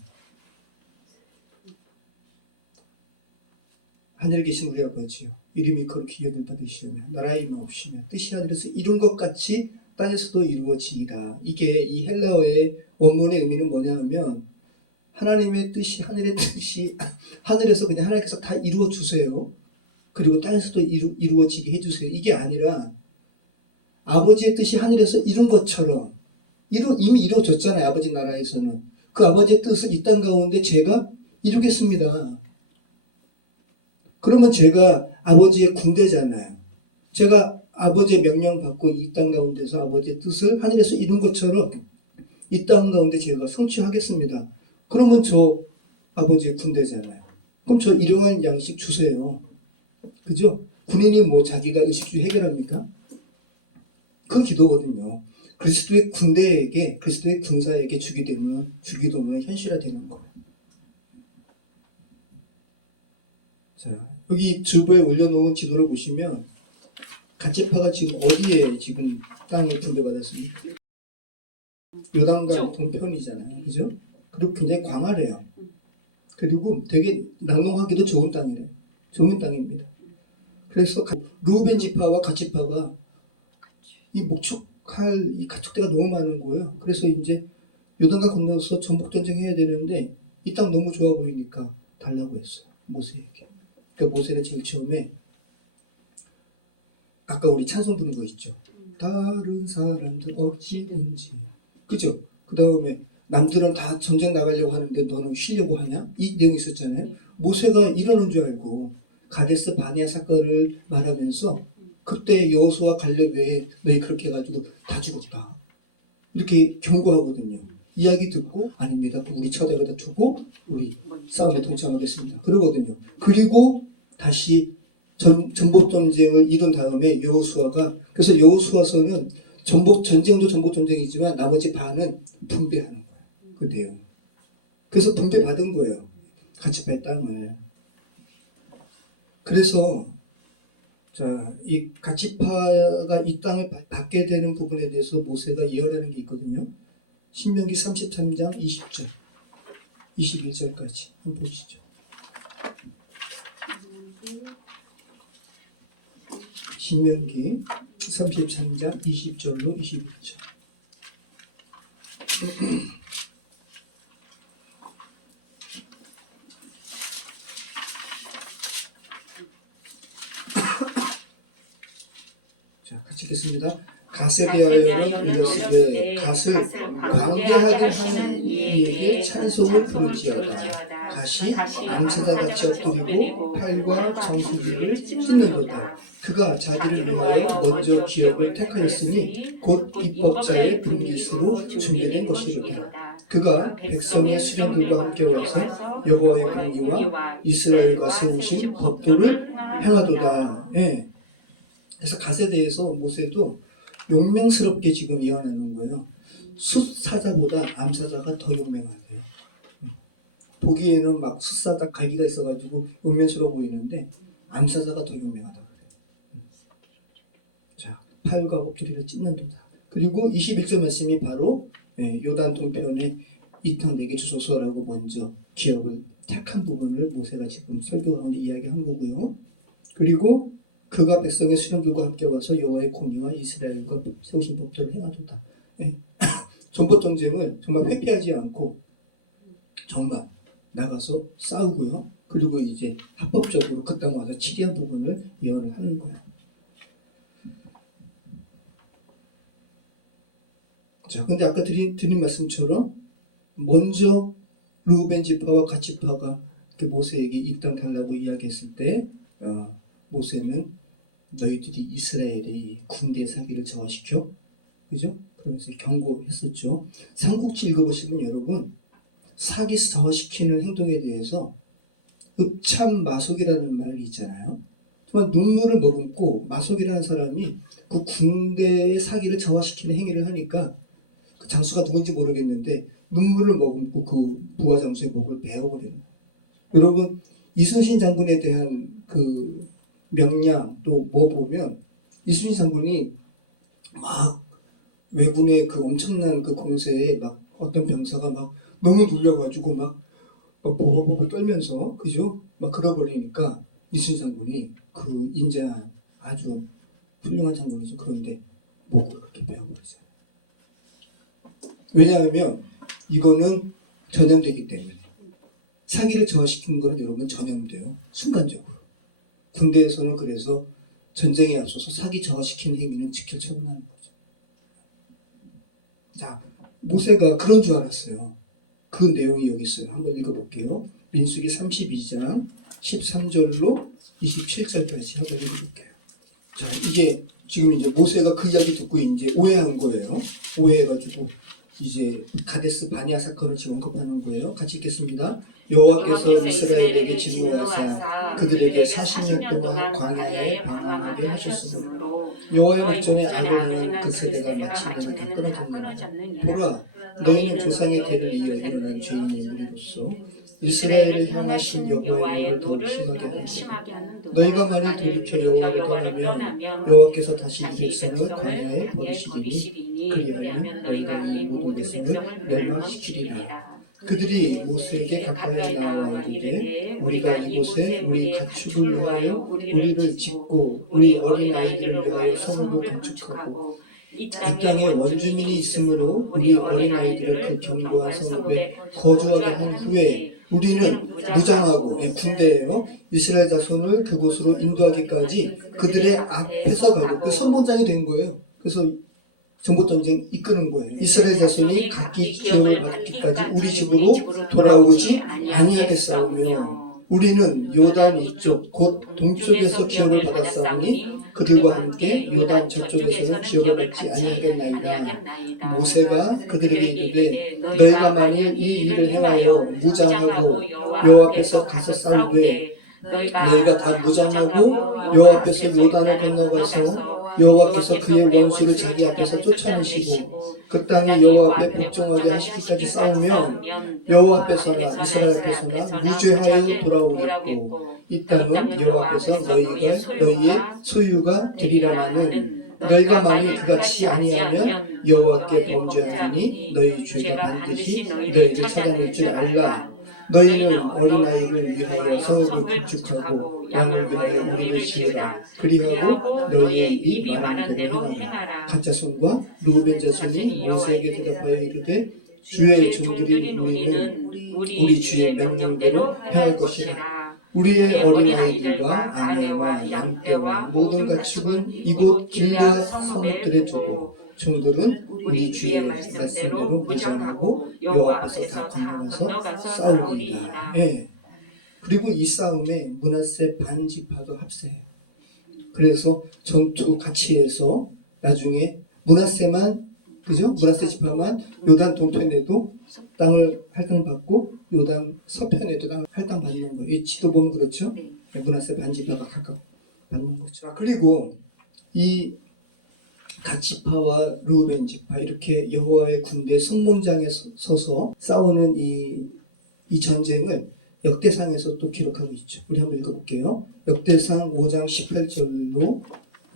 하늘에 계신 우리 아버지요, 이름이 거룩히 여길 받으시오며 나라의 임하옵시며 뜻이 하늘에서 이룬 것 같이 땅에서도 이루어지이다. 이게 이 헬라어의 원문의 의미는 뭐냐 하면 하나님의 뜻이 하늘의 뜻이 하늘에서 그냥 하나님께서 다 이루어 주세요. 그리고 땅에서도 이루어지게 해주세요. 이게 아니라 아버지의 뜻이 하늘에서 이룬 것처럼 이미 이루어졌잖아요. 아버지 나라에서는. 그 아버지의 뜻을 이 땅 가운데 제가 이루겠습니다. 그러면 제가 아버지의 군대잖아요. 제가 아버지의 명령 받고 이 땅 가운데서 아버지의 뜻을 하늘에서 이룬 것처럼 이 땅 가운데 제가 성취하겠습니다. 그러면 저 아버지의 군대잖아요. 그럼 저 일용할 양식 주세요. 그죠? 군인이 뭐 자기가 의식주 해결합니까? 그 기도거든요. 그리스도의 군대에게, 그리스도의 군사에게 주기도문은 현실화되는 거예요. 자, 여기 주부에 올려놓은 지도를 보시면 갓제파가 지금 어디에 지금 땅을 분배받았습니까? 요단강 동편이잖아요. 그죠? 그리고 굉장히 광활해요. 그리고 되게 낙농하기도 좋은 땅이래요. 좋은 땅입니다. 그래서 루벤 지파와 갓 지파가 이 목축할 이 가축대가 너무 많은 거예요. 그래서 이제 요단강 건너서 전복 전쟁해야 되는데 이 땅 너무 좋아 보이니까 달라고 했어요. 모세에게. 그러니까 모세는 제일 처음에 아까 우리 찬송 부른 거 있죠. 다른 사람들 어찌든지. 그죠? 그 다음에 남들은 다 전쟁 나가려고 하는데 너는 쉬려고 하냐? 이 내용이 있었잖아요. 모세가 이러는 줄 알고 가데스 바네아 사건을 말하면서 그때 여호수아 갈렙 외에 너희 그렇게 해가지고 다 죽었다. 이렇게 경고하거든요. 이야기 듣고 아닙니다. 우리 처대에다 두고 우리 싸움에 동참하겠습니다. 그러거든요. 그리고 다시 전복 전쟁을 이룬 다음에 여호수아가 그래서 여호수아서는 전쟁도 전복 전쟁이지만 나머지 반은 분배하는 거예요. 그 내용. 그래서 분배 받은 거예요. 갓제파의 땅을. 그래서 자, 이 갓제파가 이 땅을 받게 되는 부분에 대해서 모세가 예언하는 게 있거든요. 신명기 33장 20절, 21절까지 한번 보시죠. 신명기 33장 20절로 21절. 자, 같이 읽겠습니다. 갓에 대하여는 일렀으되 갓을 광대하게 하는 이에게 찬송을 부를지어다. 갓이 암사자같이 엎드리고 팔과 정수기를 찢는도다. 그가 자기를 위하여 먼저 기업을 택하였으니 곧 입법자의 분깃으로 준비된 것이로다. 그가 백성의 수령들과 함께 와서 여호와의 공의와 이스라엘과 세우신 법도를 행하도다. 예. 그래서 갓에 대해서 모세도 용맹스럽게 지금 예언하는 거예요. 숫사자보다 암사자가 더 용맹하대요. 보기에는 막 숫사자 갈기가 있어가지고 용맹스러워 보이는데 암사자가 더 용맹하다 그래요. 자, 팔과 엎드리를 찢는도다. 그리고 21절 말씀이 바로 요단 동편에 이 땅 내게 주소서라고 먼저 기업을 택한 부분을 모세가 지금 설교 가운데 이야기한 거고요. 그리고 그가 백성의 수령들과 함께 와서 여호와의 공의와 이스라엘과 세우신 법도를 행하도다. 전복 전쟁을 정말 회피하지 않고 정말 나가서 싸우고요. 그리고 이제 합법적으로 그 땅 와서 치리한 부분을 예언을 하는 거예요. 자, 근데 아까 드린 말씀처럼 먼저 루벤 지파와 갓 지파가 모세에게 이 땅 달라고 이야기했을 때 모세는 너희들이 이스라엘의 군대 사기를 저하시켜, 그죠? 그러면서 경고했었죠. 삼국지 읽어보시면 여러분 사기 저하시키는 행동에 대해서 읍참마속이라는 말이 있잖아요. 정말 눈물을 머금고 마속이라는 사람이 그 군대의 사기를 저하시키는 행위를 하니까 그 장수가 누군지 모르겠는데 눈물을 머금고 그 부하 장수의 목을 베어버리는 거예요. 여러분 이순신 장군에 대한 그 명량 또 뭐 보면 이순신 장군이 막 왜군의 그 엄청난 그 공세에 막 어떤 병사가 막 너무 눌려가지고 막 보고보고 떨면서 그죠? 막 그러버리니까 이순신 장군이 그 인자한 아주 훌륭한 장군이죠. 그런데 목을 그렇게 베어버리죠. 왜냐하면 이거는 전염되기 때문에. 사기를 저하시키는 거는 여러분 전염돼요. 순간적으로. 군대에서는 그래서 전쟁에 앞서서 사기 저하시키는 행위는 직결 처분하는 거죠. 자, 모세가 그런 줄 알았어요. 그 내용이 여기 있어요. 한번 읽어볼게요. 민수기 32장 13절로 27절까지 한번 읽어볼게요. 자, 이게 지금 이제 모세가 그 이야기 듣고 이제 오해한 거예요. 오해해가지고 이제 가데스 바니아 사건을 지금 언급하는 거예요. 같이 읽겠습니다. 여호와께서 이스라엘에게 진노하사 그들에게 40년 동안 광야에 방황하게 하셨으므로 여호와의 목전에 악을 행한 그 세대가 마침내 다 끊어졌느니라. 보라, 너희는 조상의 대를 이어 일어난 죄인의 무리로서 이스라엘을 향하신 여호와의 노를 더욱 심하게 하는도다. 너희가 만일 돌이켜 여호와를 떠나면 여호와께서 다시 이 백성을 광야에 버리시리니 그리하면 너희가 이 모든 백성을 멸망시키리라. 그들이 모세에게 가까이 나와 이르되 우리가 이곳에 우리 가축을 위하여 우리를 짓고 우리 어린 아이들을 위하여 성읍을 건축하고 이 땅에 원주민이 있으므로 우리 어린 아이들을 그 견고한 성읍에 거주하게 한 후에 우리는 무장하고 군대예요. 이스라엘 자손을 그곳으로 인도하기까지 그들의 앞에서 가고 그 선봉장이 된 거예요. 그래서 정복전쟁 이끄는 거예요. 이스라엘 자손이 각기 기업을 받기까지 우리 집으로 돌아오지 아니하겠사오며 우리는 요단 이쪽 곧 동쪽에서 기업을 받았사오니 그들과 함께 요단 저쪽에서는 기업을 받지 아니하겠나이다. 모세가 그들에게 이르되 너희가 만일 이 일을 행하여 무장하고 여호와 앞에서 가서 싸우되 너희가 다 무장하고 여호와 앞에서 요단을 건너가서 여호와께서 그의 원수를 자기 앞에서 쫓아내시고 그 땅이 여호와 앞에 복종하게 하시기까지 싸우면 여호와 앞에서나 이스라엘 앞에서나 무죄하여 돌아오겠고 이 땅은 여호와 앞에서 너희의 소유가 되리라마는 너희가 만일 그같이 아니하면 여호와께 범죄하리니 너희 죄가 반드시 너희를 찾아낼 줄 알라. 너희는 어린아이를 위하여 성읍을 건축하고 양을 위하여 우리를 지으라. 그리하고 너희의 이 말한 대로 행하라. 갓 자손과 루벤 자손이 모세에게 대답하여 이르되 주의 종들인 우리는 우리 주의 명령대로 행할 것이라. 우리의 어린아이들과 아내와 양떼와 모든 가축은 이곳 길르앗 성읍들에 두고 종들은 우리 주의 말씀대로 무장하고 여호와 앞에서 다 건너가서 싸우리이다. 예. 그리고 이 싸움에 므낫세 반지파도 합세해요. 그래서 전투 같이 해서 나중에 므낫세만 그죠? 므낫세 지파만 요단 동편에도 땅을 할당받고 요단 서편에도 땅을 할당받는 거예요. 이 지도 보면 그렇죠? 므낫세 반지파가 각각 받는 거죠. 그리고 이 갓지파와 르우벤 지파 이렇게 여호와의 군대 선봉장에 서서 싸우는 이 전쟁을 역대상에서 또 기록하고 있죠. 우리 한번 읽어볼게요. 역대상 5장 18절로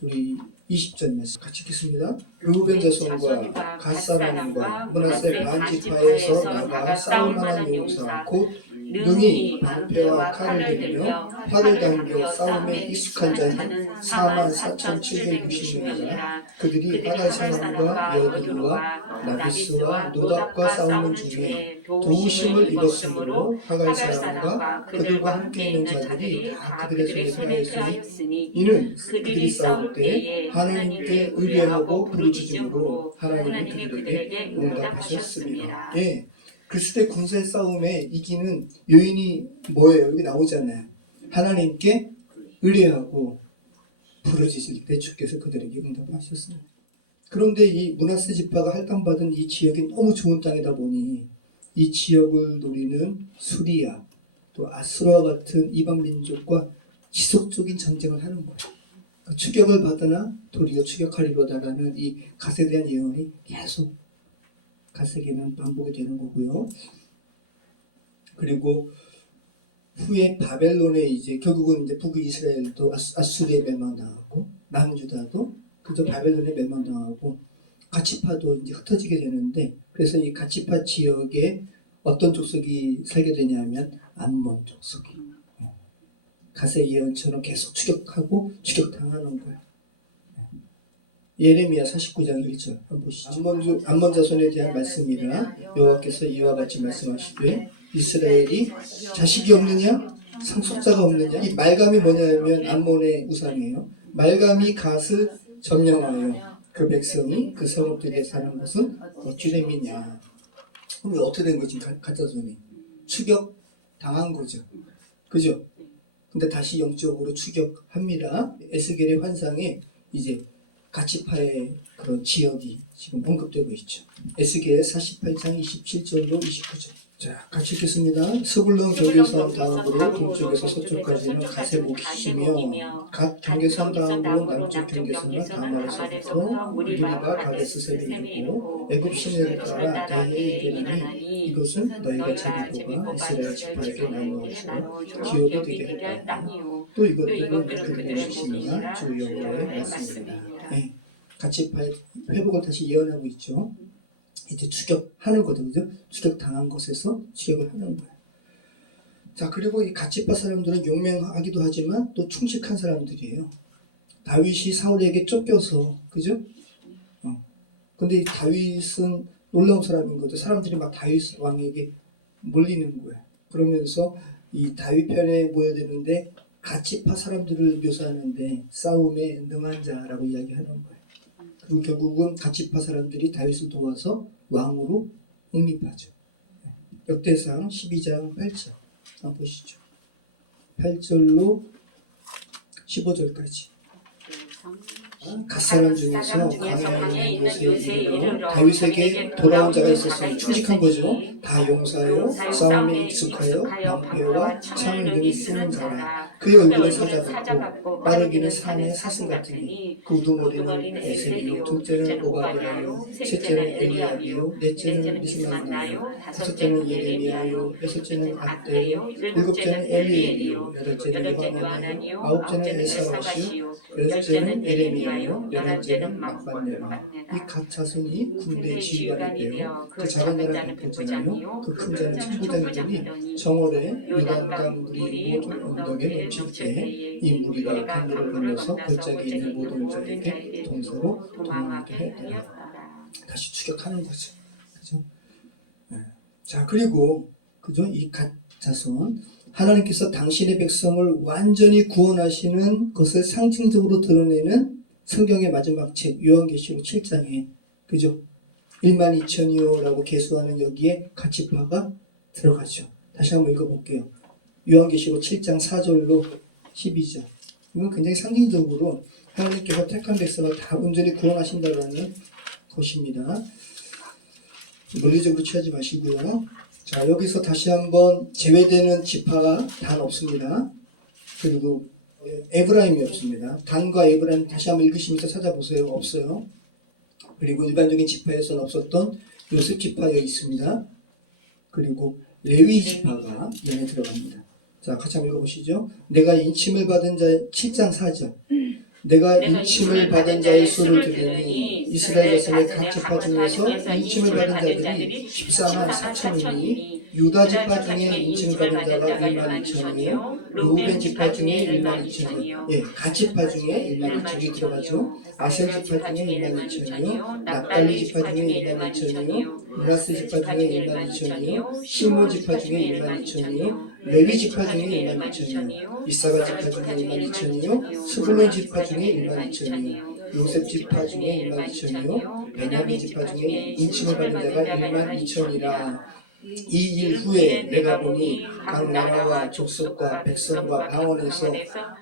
우리 20절 말씀 같이 읽겠습니다. 르우벤 자손과 갓 사람과 므낫세 반지파에서 나가 싸울 만한 용사 곧 능히 방패와 칼을 들며 활을 당겨 싸움에 익숙한 자는 44,760명이라. 그들이 하갈 사람과 여드리와 나비스와 노답과 싸우는 중에 도우심을 입었으므로 하갈 사람과 그들과 함께 있는 자들이 다 그들의 손에 들어있으니 이는 그들이 싸울 때 하나님께 의뢰하고 부르짖음으로 하나님은 그들에게 응답하셨습니다. 예. 그 시대 군사 싸움에 이기는 요인이 뭐예요? 여기 나오잖아요. 하나님께 의뢰하고 부르짖을 때 주께서 그들에게 응답하셨습니다. 그런데 이 므낫세 지파가 할당받은 이 지역이 너무 좋은 땅이다 보니 이 지역을 노리는 수리아 또 아수라와 같은 이방 민족과 지속적인 전쟁을 하는 거예요. 그러니까 추격을 받으나 도리어 추격하리로다라는 이 갓에 대한 예언이 계속 갓에게는 반복이 되는 거고요. 그리고 후에 바벨론에 이제 결국은 이제 북이스라엘도 아수리에 멸망당하고 남유다도 그저 바벨론에 멸망당하고 갓지파도 이제 흩어지게 되는데 그래서 이 갓지파 지역에 어떤 족속이 살게 되냐면 암몬 족속이 갓의 예언처럼 계속 추격하고 추격당하는 거예요. 예레미야 49장 1절 한번 보시죠. 암몬 자손에 대한 말씀이라 여호와께서 이와 같이 말씀하시되 이스라엘이 자식이 없느냐 상속자가 없느냐. 이 말감이 뭐냐면 암몬의 우상이에요. 말감이 갓을 점령하여 그 백성이 그 성읍들에 사는 것은 어찌됨이냐. 그럼 어떻게 된 거지 갓자손이? 추격 당한 거죠. 그죠? 근데 다시 영적으로 추격합니다. 에스겔의 환상에 이제 가치파의 그런 지역이 지금 언급되고 있죠. 에스겔 48장 27절로 29절. 자, 같이 읽겠습니다. 스불론 경계선 다음으로 동쪽에서 서쪽까지는 갓의 목이시며 갓 경계선 다음으로 남쪽 경계선은 다말에서부터 유리가 가데스 세벨이고 애굽 시내를 따라 대해에 이르니 이것은 너희가 제비고가 이스라엘 지파에게 나누어서 기업이 되게 했다. 또 이것들은 그분이시니라 주 여호와의 말씀입니다. 네, 가치파의 회복을 다시 예언하고 있죠. 이제 추격하는 거거든요. 추격당한 곳에서 추격을 하는 거예요. 자, 그리고 이 가치파 사람들은 용맹하기도 하지만 또 충직한 사람들이에요. 다윗이 사울에게 쫓겨서, 그죠? 근데 이 다윗은 놀라운 사람인 거죠. 사람들이 막 다윗 왕에게 몰리는 거예요. 그러면서 이 다윗 편에 모여드는데 가치파 사람들을 묘사하는데 싸움에 능한 자라고 이야기하는 거예요. 그리고 결국은 가치파 사람들이 다윗을 도와서 왕으로 옹립하죠. 역대상 12장 8절 한번 보시죠. 8절로 15절까지. 갓사람 중에서 광야에 요새에 이르러 다윗에게 돌아온 자가 있었어요. 충직한 거죠. 다 용사요, 싸움에 익숙하여 방패와 창을 능히 쓰는 자라. 그의 얼굴은 사자같고 빠르기는 산의 사슴 같으니 그 우두머리는 에셀이요, 둘째는 오바댜요, 셋째는 엘리야비요, 넷째는 미스마나요, 다섯째는 예레미야요, 여섯째는 압데요, 일곱째는 엘리엘이요, 여덟째는 요하나니요, 아홉째는 에사오시요, 열째는 예레미야요, 열한째는 막반네라. 이 각 자손이 군대 지휘관이 되어 그 작은 자는 백부장이요 그 큰 자는 천부장이 되니 정월에 요단강 물이 모든 언덕에 넘칠 때 이 무리가 강물을 건너서 골짜기에 있는 모든 자에게 동서로 도망하게 했더라. 다시 추격하는 거죠. 그죠? 네. 자, 그리고 그죠? 이 각 자손 하나님께서 당신의 백성을 완전히 구원하시는 것을 상징적으로 드러내는 성경의 마지막 책 요한계시록 7장에 그죠? 12,000이요라고 계수하는 여기에 가치파가 들어가죠. 다시 한번 읽어볼게요. 요한계시록 7장 4절로 12절. 이건 굉장히 상징적으로 하나님께서 택한 백성을 다 온전히 구원하신다는 것입니다. 논리적으로 취하지 마시고요. 자, 여기서 다시 한번 제외되는 지파가 단 없습니다. 그리고 에브라임이 없습니다. 단과 에브라임 다시 한번 읽으시면서 찾아보세요. 없어요. 그리고 일반적인 지파에서는 없었던 요셉 지파 여기 있습니다. 그리고 레위 지파가 이 안에 들어갑니다. 자, 같이 한번 읽어보시죠. 내가 인침을 받은 자의 7장 4절. 내가 인침을 받은 자의 수를 들으니 이스라엘 자손의 각 지파 중에서 인침을 받은 자들이 14만 4천이니 유다 지파 중에 인침을 받은 자가 1만 2천이요 루벤 지파 중에 1만 2천이요 예, 각 지파 중에 1만 2천이 들어가죠. 아셀 지파 중에 1만 2천이요 납달리 지파 중에 1만 2천이요 므라스 지파 중에 1만 2천이요 시몬 지파 중에 1만 2천이요 레위 지파 중에 1만 2천이요 이사가 지파 중에 1만 2천이요 스불론 지파 중에 1만 2천이요 요셉 지파 중에 1만 2천이요 베냐민 지파 중에 인침을 받은 자가 1만 2천이라. 이 일 후에 내가 보니 각 나라와 족속과 백성과 방언에서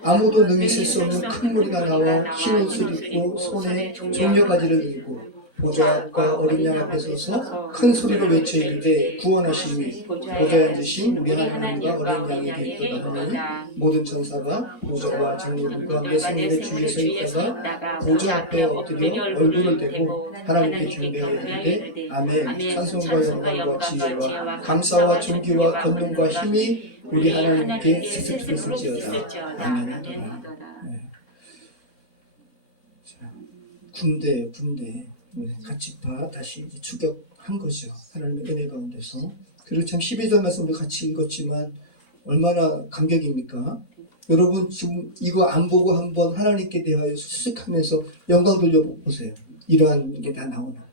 아무도 능히 셀 수 없는 큰 무리가 나와 흰 옷을 입고 손에 종려가지를 들고 보좌 앞과 어린 양 앞에 서서 큰 소리로 외쳐 이르되 구원하심이 보좌에 앉으신 우리 하나님과 어린 양에게 있도다 하니 모든 천사가 보좌와 장로들과 매생물의 주위에 서 있다가 보좌 앞에 엎드려 얼굴을 대고 하나님께 경배하였는데 아멘. 찬송과 영광과 지혜와 감사와 존귀와 권능과 힘이 우리 하나님께 세습했을지어다. 아멘. 네. 자, 군대 가치파 다시 이제 추격한 거죠. 하나님의 은혜 가운데서. 그리고 참 12절 말씀도 같이 읽었지만 얼마나 감격입니까? 여러분 지금 이거 안 보고 한번 하나님께 대하여 수식하면서 영광 돌려보세요. 이러한 게 다 나오나.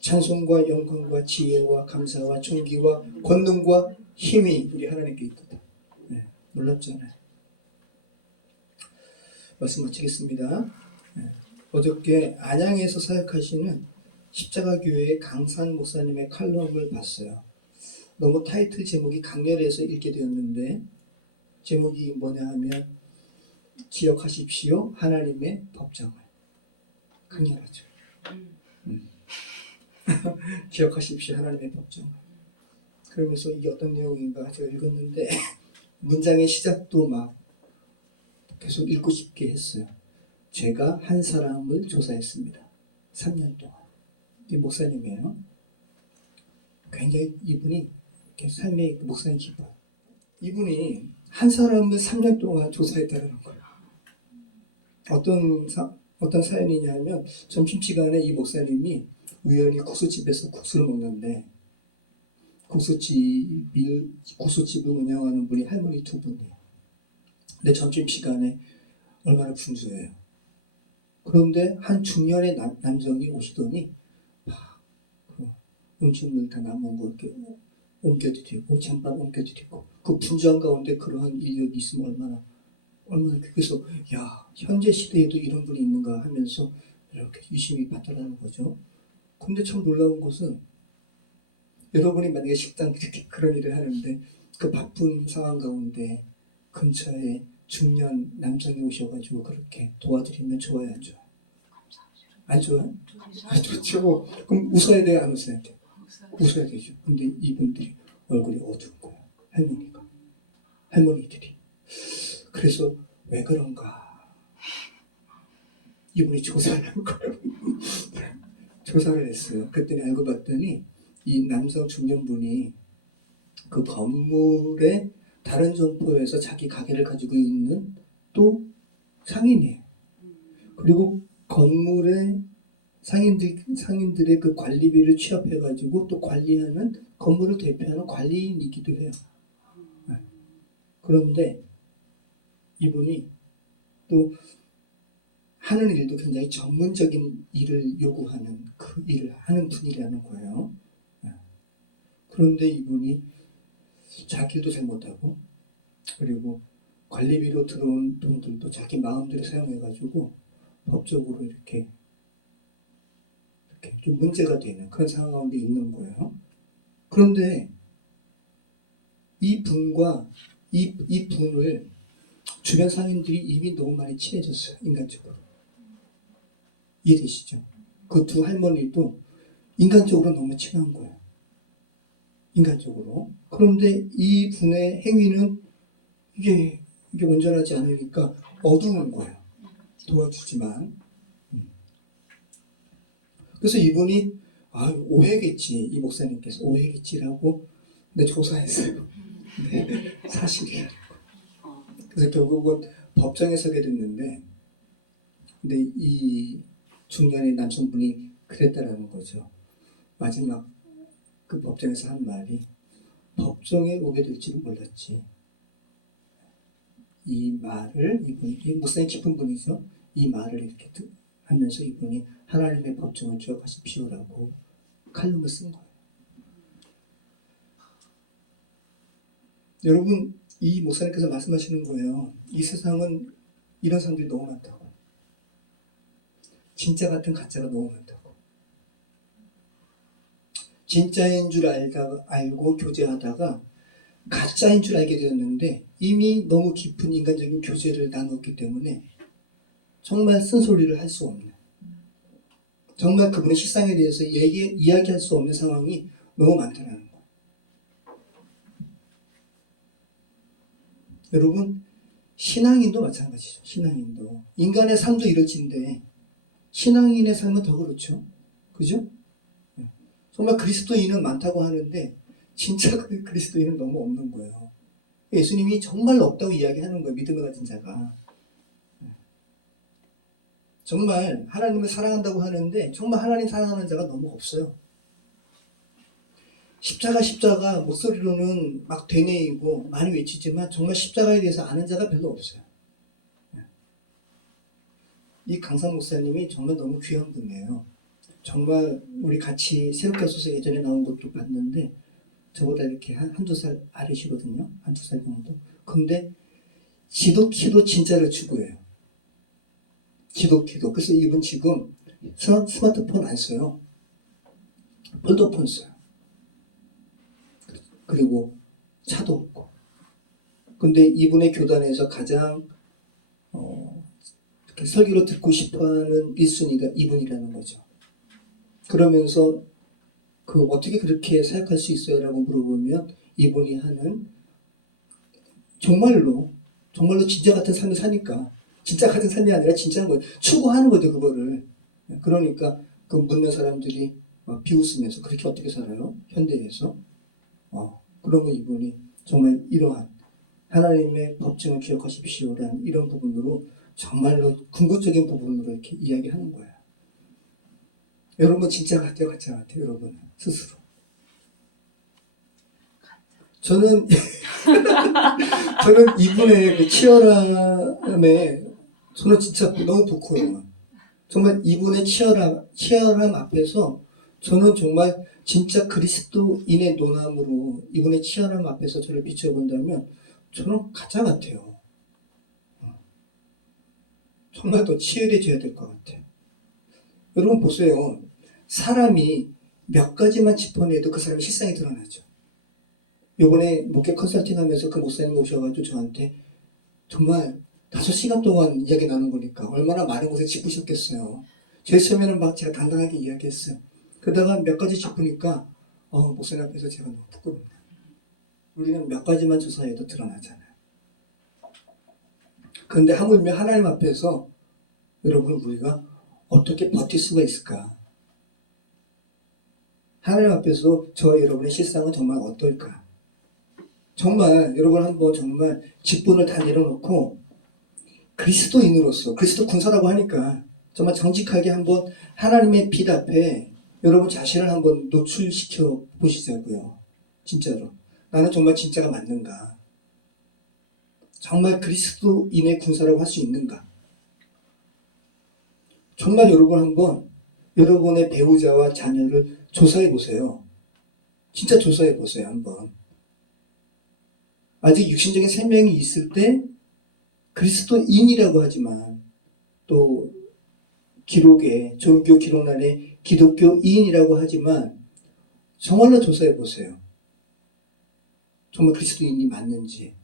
찬송과 영광과 지혜와 감사와 존귀와 권능과 힘이 우리 하나님께 있다. 네, 놀랍잖아요. 말씀 마치겠습니다. 네, 어저께 안양에서 사역하시는 십자가교회의 강산 목사님의 칼럼을 봤어요. 너무 타이틀 제목이 강렬해서 읽게 되었는데 제목이 뭐냐 하면 기억하십시오 하나님의 법정을. 강렬하죠. 기억하십시오 하나님의 법정을. 그러면서 이게 어떤 내용인가 제가 읽었는데 문장의 시작도 막 계속 읽고 싶게 했어요. 제가 한 사람을 조사했습니다. 3년 동안. 이 목사님이에요. 굉장히 이분이 삶의 목사님 기뻐요. 이분이 한 사람을 3년 동안 조사했다는 거예요. 어떤 사연이냐 하면 점심시간에 이 목사님이 우연히 국수집에서 국수를 먹는데 국수집을 운영하는 분이 할머니 두 분이에요. 근데 점심시간에 얼마나 분주해요. 그런데 한 중년의 남성이 오시더니 음식물 다 남은 거 이렇게 옮겨드리고 잔반 옮겨드리고 그 분주한 가운데 그러한 인력이 있으면 얼마나 그래서 야 현재 시대에도 이런 분이 있는가 하면서 이렇게 유심히 봤다라는 거죠. 근데 참 놀라운 것은 여러분이 만약에 식당 그런 일을 하는데 그 바쁜 상황 가운데 근처에 중년 남성이 오셔가지고 그렇게 도와드리면 좋아요 안 좋아요? 안 좋아요? 아 좋죠. 그럼 웃어야 돼요 안 웃어야 돼요? 웃어야 되죠. 근데 이분들이 얼굴이 어두운 거예요. 할머니들이. 그래서 왜 그런가? 이분이 조사를 한 거예요. 조사를 했어요. 그랬더니 알고 봤더니 이 남성 중년분이 그 건물의 다른 점포에서 자기 가게를 가지고 있는 또 상인이에요. 그리고 건물의 상인들의 그 관리비를 취업해가지고 또 관리하는 건물을 대표하는 관리인이기도 해요. 그런데 이분이 또 하는 일도 굉장히 전문적인 일을 요구하는 그 일을 하는 분이라는 거예요. 그런데 이분이 자기 일도 잘 못하고 그리고 관리비로 들어온 돈들도 자기 마음대로 사용해가지고 법적으로 이렇게 좀 문제가 되는 그런 상황 가운데 있는 거예요. 그런데 이 분과 이 분을 주변 상인들이 이미 너무 많이 친해졌어요. 인간적으로. 이해되시죠? 그 두 할머니도 인간적으로 너무 친한 거예요. 인간적으로. 그런데 이 분의 행위는 이게 온전하지 않으니까 어두운 거예요. 도와주지만. 그래서 이분이 오해겠지. 이 목사님께서 오해겠지라고 근데 조사했어요. 네, 사실이에요. 그래서 결국은 법정에 서게 됐는데 근데 이 중년의 남성분이 그랬다라는 거죠. 마지막 그 법정에서 한 말이 법정에 오게 될지는 몰랐지. 이 말을 이분이 목사님 깊은 분이죠. 이 말을 이렇게 하면서 이분이 하나님의 법정을 기억하십시오라고 칼럼을 쓴 거예요. 여러분 이 목사님께서 말씀하시는 거예요. 이 세상은 이런 사람들이 너무 많다고. 진짜 같은 가짜가 너무 많다고. 진짜인 줄 알고 교제하다가 가짜인 줄 알게 되었는데 이미 너무 깊은 인간적인 교제를 나눴기 때문에 정말 쓴소리를 할 수 없는 정말 그분의 실상에 대해서 이야기할 수 없는 상황이 너무 많다는 거예요. 여러분 신앙인도 마찬가지죠. 신앙인도 인간의 삶도 이럴진데 신앙인의 삶은 더 그렇죠. 그죠? 정말 그리스도인은 많다고 하는데 진짜 그리스도인은 너무 없는 거예요. 예수님이 정말 없다고 이야기하는 거예요. 믿음을 가진 자가. 정말 하나님을 사랑한다고 하는데 정말 하나님 사랑하는 자가 너무 없어요. 십자가 목소리로는 막 되뇌이고 많이 외치지만 정말 십자가에 대해서 아는 자가 별로 없어요. 이 강산 목사님이 정말 너무 귀한 분이에요. 정말 우리 같이 새롭교소서 예전에 나온 것도 봤는데 저보다 이렇게 한두 살 아래시거든요. 한두 살 정도. 근데 지독히도 진짜를 추구해요. 지독히도. 그래서 이분 지금 스마트폰 안 써요. 폴더폰 써요. 그리고 차도 없고. 근데 이분의 교단에서 가장 설교를 듣고 싶어하는 1순위가 이분이라는 거죠. 그러면서 어떻게 그렇게 사역할 수 있어요? 라고 물어보면 이분이 하는 정말로 진짜 같은 삶을 사니까 진짜 같은 삶이 아니라 진짜인 거예요. 추구하는 거죠, 그거를. 그러니까 그 묻는 사람들이 막 비웃으면서 그렇게 어떻게 살아요? 현대에서. 그러면 이분이 정말 이러한 하나님의 법정을 기억하십시오라는 이런 부분으로 정말로 궁극적인 부분으로 이렇게 이야기하는 거예요. 여러분 진짜 같아요, 가짜 같아요, 여러분 스스로. 저는 이분의 그 치열함에 저는 진짜 너무 부끄러워요. 정말 이분의 치열함 앞에서 저는 정말 진짜 그리스도인의 논함으로 이분의 치열함 앞에서 저를 비춰본다면 저는 가짜 같아요. 정말 더 치열해져야 될 것 같아요. 여러분 보세요. 사람이 몇 가지만 짚어내도 그 사람의 실상이 드러나죠. 요번에 목회 컨설팅 하면서 그 목사님 오셔가지고 저한테 정말 5시간 동안 이야기 나눈 거니까 얼마나 많은 곳에 짚으셨겠어요. 제일 처음에는 막 제가 당당하게 이야기했어요. 그러다가 몇 가지 짚으니까 목사님 앞에서 제가 너무 부끄럽네요. 우리는 몇 가지만 조사해도 드러나잖아요. 그런데 하물며 하나님 앞에서 여러분 우리가 어떻게 버틸 수가 있을까? 하나님 앞에서 저와 여러분의 실상은 정말 어떨까? 정말 여러분 한번 정말 직분을 다 내려놓고 그리스도인으로서 그리스도 군사라고 하니까 정말 정직하게 한번 하나님의 빛 앞에 여러분 자신을 한번 노출시켜 보시자고요. 진짜로. 나는 정말 진짜가 맞는가? 정말 그리스도인의 군사라고 할 수 있는가? 정말 여러분 한번 여러분의 배우자와 자녀를 조사해 보세요. 진짜 조사해 보세요, 한번. 아직 육신적인 생명이 있을 때 그리스도인이라고 하지만 또 기록에 종교 기록란에 기독교인이라고 하지만 정말로 조사해 보세요. 정말 그리스도인이 맞는지.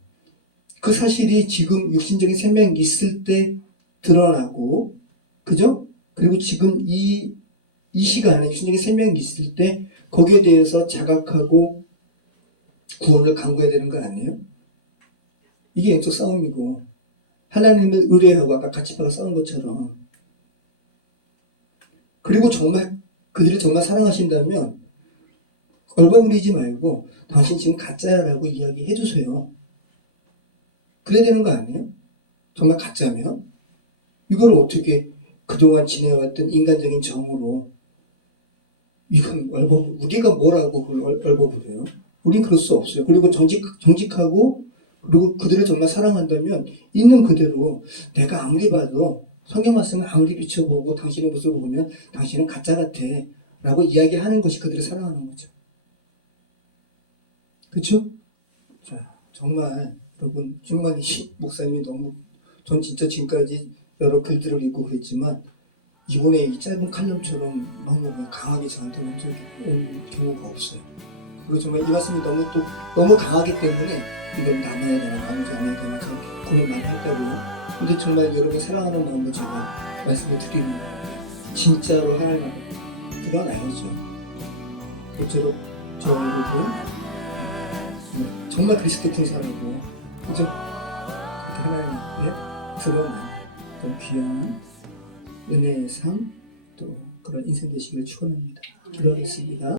그 사실이 지금 육신적인 생명이 있을 때 드러나고, 그죠? 그리고 지금 이 시간에 육신적인 생명이 있을 때 거기에 대해서 자각하고 구원을 강구해야 되는 거 아니에요? 이게 영적 싸움이고 하나님을 의뢰하고 아까 가치파가 싸운 것처럼. 그리고 정말 그들이 정말 사랑하신다면 얼버무리지 말고 당신 지금 가짜라고 이야기해 주세요. 그래야 되는 거 아니에요? 정말 가짜면? 이걸 어떻게 그동안 지내왔던 인간적인 정으로 이건 우리가 뭐라고 그걸 얼버무려요? 우린 그럴 수 없어요. 그리고 정직하고 그리고 그들을 정말 사랑한다면 있는 그대로 내가 아무리 봐도 성경 말씀을 아무리 비춰보고 당신의 모습을 보면 당신은 가짜 같아 라고 이야기하는 것이 그들을 사랑하는 거죠. 그렇죠? 자, 정말 여러분 김만희 목사님이 너무 전 진짜 지금까지 여러 글들을 읽고 그랬지만 이번에 이 짧은 칼럼처럼 너무 강하게 저한테 온 경우가 없어요. 그리고 정말 이 말씀이 너무 강하기 때문에 이걸 나눠야 되나 나누지 않아야 되나 그런 고민 많이 했다고요. 근데 정말 여러분 사랑하는 마음으로 제가 말씀을 드리는 진짜로 하나님 앞에 드러나야죠. 모쪼록 저 여러분 정말 그리스도 군사라고 그죠? 그렇게 하나님 앞에 드러난 그런 귀한 은혜의 삶 또 그런 인생 되시기를 축원합니다. 기도하겠습니다.